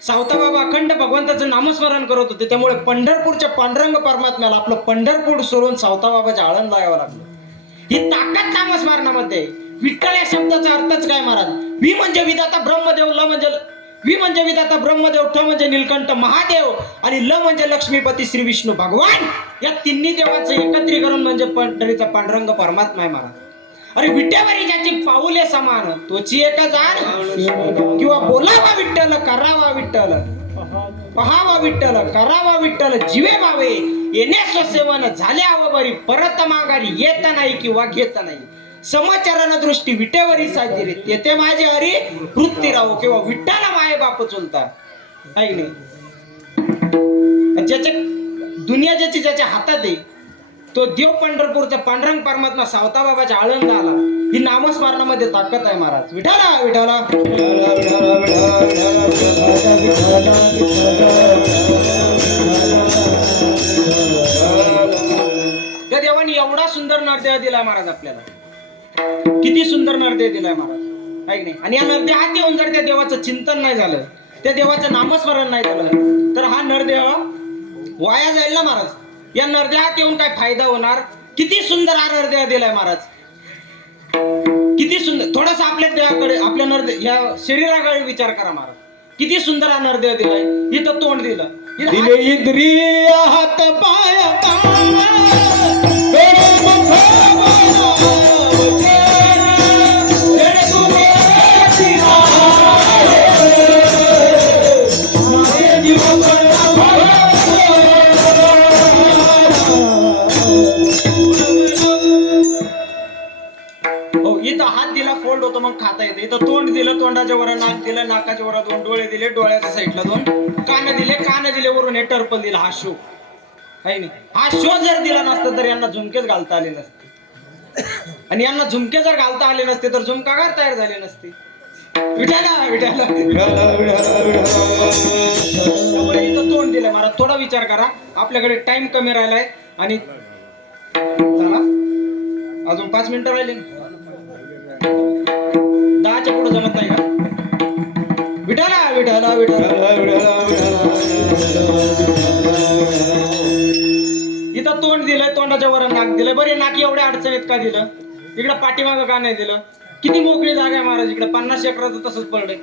सावता बाबा अखंड भगवंताचं नामस्मरण करत होते. त्यामुळे पंढरपूरच्या पांडुरंग परमात्म्याला आपलं पंढरपूर सोडून सावता बाबाच्या आळंदला यावं लागलं. ही ताकद नामस्मरणामध्ये. विठ्ठल या शब्दाचा अर्थच काय महाराज? वि म्हणजे विधाता ब्रह्मदेव, ल म्हणजे वि म्हणजे विधाता ब्रह्मदेव, ठ म्हणजे नीलकंठ महादेव आणि ल म्हणजे लक्ष्मीपती श्री विष्णू भगवान. या तिन्ही देवाचं एकत्रीकरण म्हणजे पंढरीचा पांडुरंग परमात्मा आहे महाराज. अरे विठ्ठलवरी ज्याची पाऊले समान, तोची एक जाण किंवा बोलावा विठ्ठल, करावा विठ्ठल, पहावा विठ्ठल, करावा विठ्ठल, जीवे भावे येणे स्वसेवन झाले आवबरी, परत माघारी येत नाही किंवा घेत नाही. समचरण दृष्टी विटेवरी साजिरे, तेथे माझे हरी वृत्ती राहो. किंवा विठ्ठला माये बाप चुलता. ऐक नाही, ज्याच्या दुनिया ज्याच्या हातात आहे तो देव पंढरपूरचा पांडुरंग परमात्मा सावता बाबाच्या आळंद आला. ही नामस्मरणामध्ये ताकद आहे महाराज. विठाला विठाला त्या देवानी एवढा सुंदर नरदेह दिलाय महाराज आपल्याला. किती सुंदर नरदेह दिलाय महाराज. ऐक नाही, आणि या नरदेहात येऊन जर त्या देवाचं चिंतन नाही झालं, त्या देवाचं नामस्मरण नाही झालं, तर हा नरदेह वाया जाईल ना महाराज. या नरदेहात येऊन काय फायदा होणार? किती सुंदर हा नरदेह दिलाय महाराज, किती सुंदर. थोडासा आपल्या देहाकडे, आपल्या नरदेह या शरीराकडे विचार करा महाराज. किती सुंदर हा नरदेह दिलाय. इथं तोंड दिलं, दिले इंद्रिय हात पाय इथं हात दिला फोल्ड होतो मग खाता येते. इथं तोंड दिलं, तोंडाच्या वर नाक दिलं, नाकाच्या वर 2 डोळे दिले, डोळ्याच्या साईडला 2 कान दिले, कान दिले वरून हे टर्पल दिला. हा शो आहे नाही. हा शो जर दिला नसता तर यांना झुमकेच घालता आले नसते, आणि यांना झुमके जर घालता आले नसते तर झुमकागार तयार झाले नसते. विठाला विठाला त्यामुळे इथं तोंड दिलं. मला थोडा विचार करा, आपल्याकडे टाइम कमी राहिलाय आणि चला अजून 5 मिनिटं राहिले. 10च्या पुढे जमत नाही का? विठाला विठाला इथं तोंड दिलंय, तोंडाच्या वर नाक दिलंय. बरे नाकी एवढ्या अडचणीत का दिलं? इकडं पाठीमागं का नाही दिलं? किती मोकळी जागा आहे महाराज, इकडे 50 एकराचं तसंच पडलंय.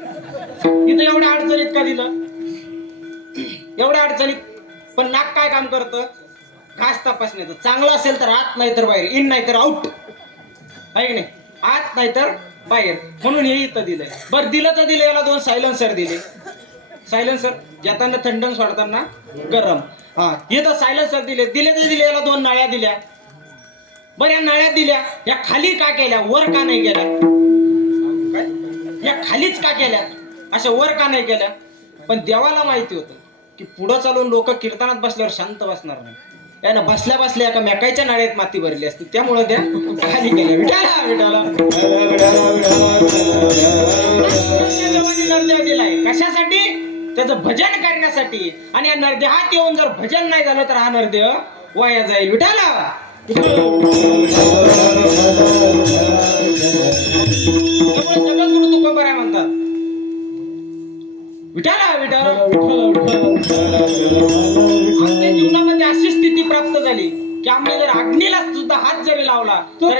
इथं एवढ्या अडचणीत का दिलं? एवढ्या अडचणीत. पण नाक काय काम करतं? घास तपासण्याचं. चांगलं असेल तर आत, नाही तर बाहेर, इन नाही तर आउट, आहे की नाही? आत नाही तर बाहेर, म्हणून हे इथं दिलंय. बरं दिलं तर दिलं, याला 2 सायलेन्सर दिले. सायलेन्सर घेताना थंड, सोडताना गरम. हा इथं सायलेन्सर दिले. दिले तर दिले, याला 2 नळ्या दिल्या. बरं या नळ्या दिल्या, या खाली का केल्या, वर का नाही केल्या? काय या खालीच का केल्या, अशा वर का नाही केल्या? पण देवाला माहिती होतं की पुढं चालून लोक कीर्तनात बसल्यावर शांत बसणार नाही. यानं बसल्या बसल्या एका मेकायच्या नाळ्यात माती भरली असती, त्यामुळे त्या खाली गेल्या. विठाला विठाला नरदेव दिलाय कशासाठी? त्याचं भजन करण्यासाठी. आणि या नरदेहात येऊन जर भजन नाही झालं तर हा नरदेव वाया जाईल. विठाला जगद्गुरु तुकोबराय म्हणतात. विठाला विठाला आमच्या जीवनामध्ये अशी स्थिती प्राप्त झाली की आम्ही जर अग्नीला सुद्धा हात जरी लावला तर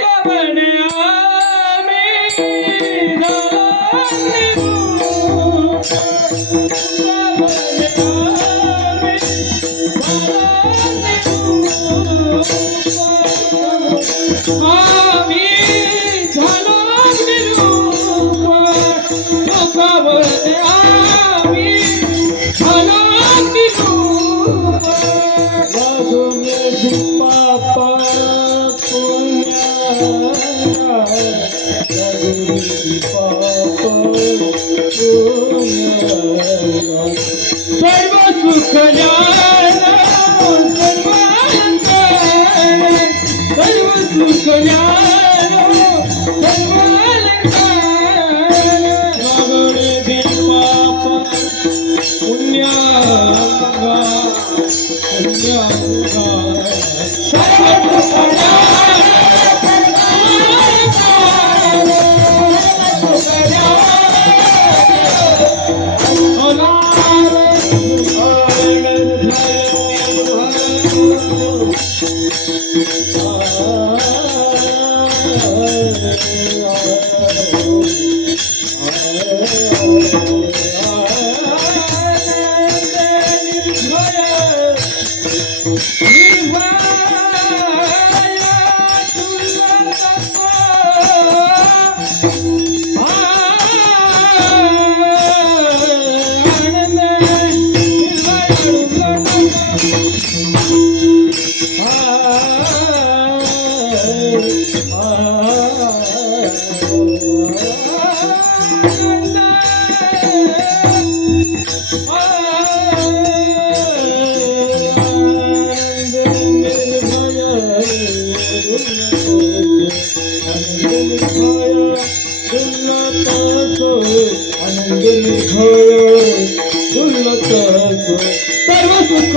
सर्व सुख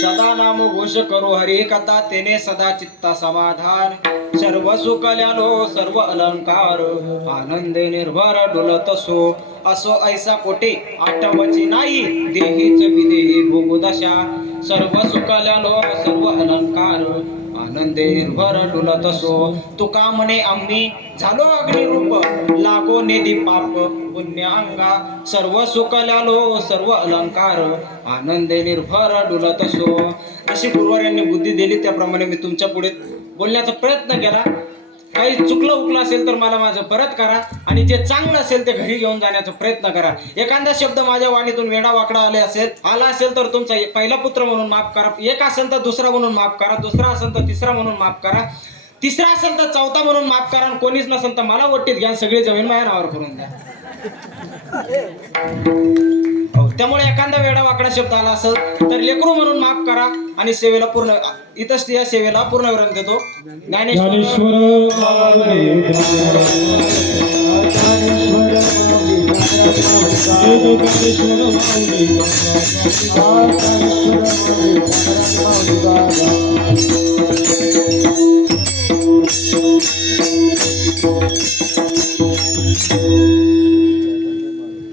सदा नाम घोष करो हरि कथा तेने सदा चित्ता समाधान. सर्व सुकल्यालो सर्व अलंकार आनंदे निर्भर डुलत असो ऐसा कोटे आठवची नाही देहीच विदेही भोगदशा. सर्व सुकल्यालो सर्व अलंकार आनंदे निर्भर डुलत असो. तुका म्हणे आम्ही झालो अग्निरूप, लागो नेदी पाप पुण्य अंगा, सर्व सुकल्यालो सर्व अलंकार, आनंदे निर्भर डुलत असो. अशी गुरुवार बुद्धी दिली, त्याप्रमाणे मी तुमच्या पुढे बोलण्याचा प्रयत्न केला. काही चुकलं उकलं असेल तर मला माझं परत करा, आणि जे चांगलं असेल ते घरी घेऊन जाण्याचा प्रयत्न करा. एखादा शब्द माझ्या वाणीतून वेडा वाकडा आला असेल तर तुमचा पहिला पुत्र म्हणून माफ करा, एक असेल तर दुसरा म्हणून माफ करा, दुसरा असेल तर तिसरा म्हणून माफ करा, तिसरा असेल तर चौथा म्हणून माफ करा, आणि कोणीच नसेल तर मला वट्टीत घ्या, सगळी जमीन माझ्या नावावर करून द्या. त्यामुळे एखादा वेडा वाकडा शब्द आला असेल तर लेकरू म्हणून माफ करा, आणि सेवेला पूर्ण इथंच या सेवेला पूर्ण विराम देतो. ज्ञानेश्वर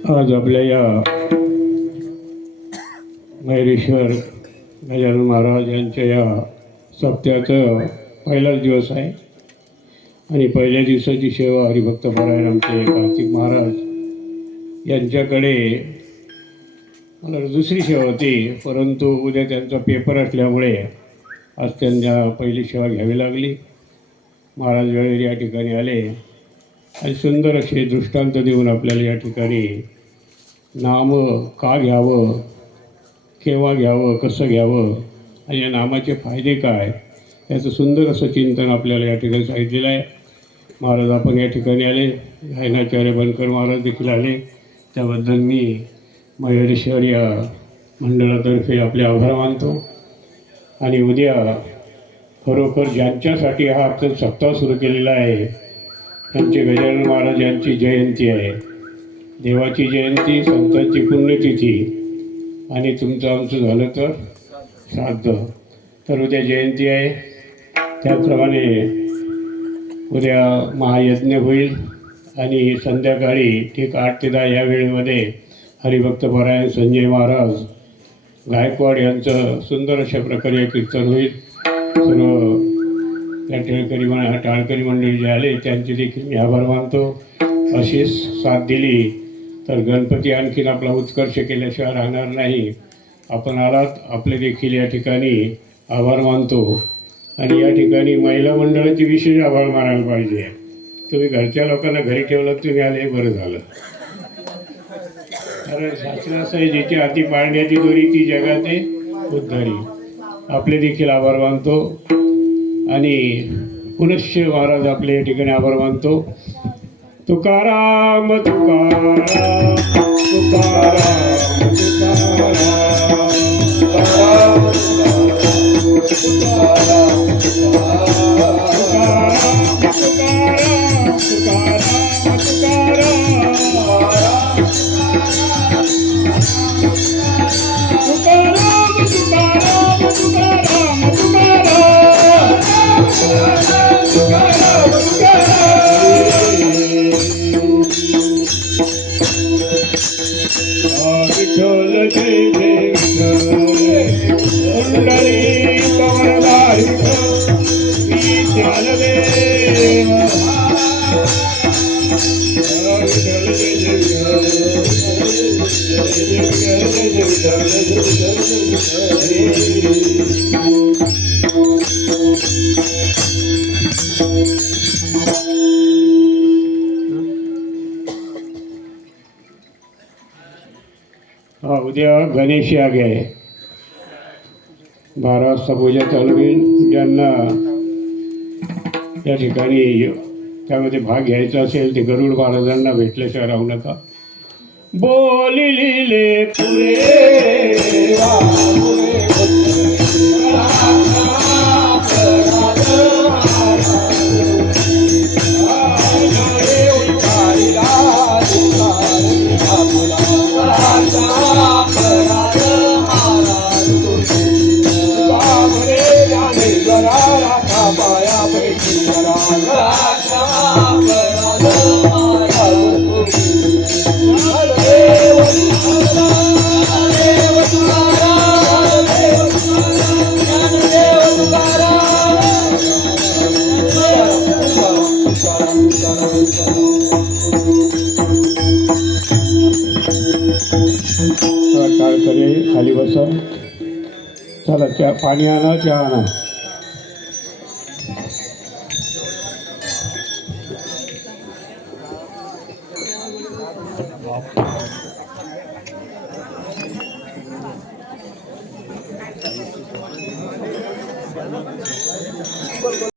आज आपल्या या महेश्वर गजानन महाराज यांच्या या सप्त्याचं पहिलाच दिवस आहे, आणि पहिल्या दिवसाची सेवा हरिभक्त परायण आमचे कार्तिक महाराज यांच्याकडे मला दुसरी सेवा होती, परंतु उद्या त्यांचा पेपर असल्यामुळे आज त्यांना पहिली सेवा घ्यावी लागली. महाराज वेळेवर या ठिकाणी आले आणि सुंदर असे दृष्टांत देऊन आपल्याला या ठिकाणी नाम का घ्यावं, केव्हा घ्यावं, कसं घ्यावं, आणि या नामाचे फायदे काय, याचं सुंदर असं चिंतन आपल्याला या ठिकाणी सांगितलेलं आहे. महाराज आपण या ठिकाणी आले, गायनाचार्य बनकर महाराज देखील आले, त्याबद्दल मी मयूरेश्वर या मंडळातर्फे आपले आभार मानतो. आणि उद्या खरोखर ज्यांच्यासाठी हा आपण सप्ताह सुरू केलेला आहे, त्यांचे गजानन महाराज यांची जयंती आहे, देवाची जयंती, संतांची पुण्यतिथी, आणि तुमचं आमचं झालं तर श्राद्ध. तर उद्या जयंती आहे, त्याप्रमाणे उद्या महायज्ञ होईल, आणि संध्याकाळी ठीक 8 ते 10 या वेळेमध्ये हरिभक्त परायण संजय महाराज गायकवाड यांचं सुंदर अशा प्रकारे कीर्तन होईल. सर्व त्या टाळकरी मंडळी जे आले त्यांचे देखील मी आभार मानतो. अशीच साथ दिली तर गणपती आणखीन आपला उत्कर्ष केल्याशिवाय राहणार नाही. आपण आलात, आपले देखील या ठिकाणी आभार मानतो. आणि या ठिकाणी महिला मंडळाचे विशेष आभार मानायला पाहिजे. तुम्ही घरच्या लोकांना घरी ठेवलं, तुम्ही आले, बरं झालं. कारण शास्त्र असं आहे, जिथे हाती पाळण्याची दोरी ती जगाते उद्धारी. आपले देखील आभार मानतो. आणि पुनश्च महाराज आपले या ठिकाणी आभार मानतो. तुकाराम तुकाराम तुकाराम विठ्ठल जय जय कुंडली कमलधारी ज्ञानदेव विठ्ठल उद्या गणेश याग आहे. 12 वाजता पूजा चालू होईल. ज्यांना या ठिकाणी त्यामध्ये भाग घ्यायचा असेल ते गरुड महाराजांना भेटल्याशिवाय राहू नका. बोलिले पुरे सगळे खाली बसा. चला चहा पाणी आणा, चहा आणा.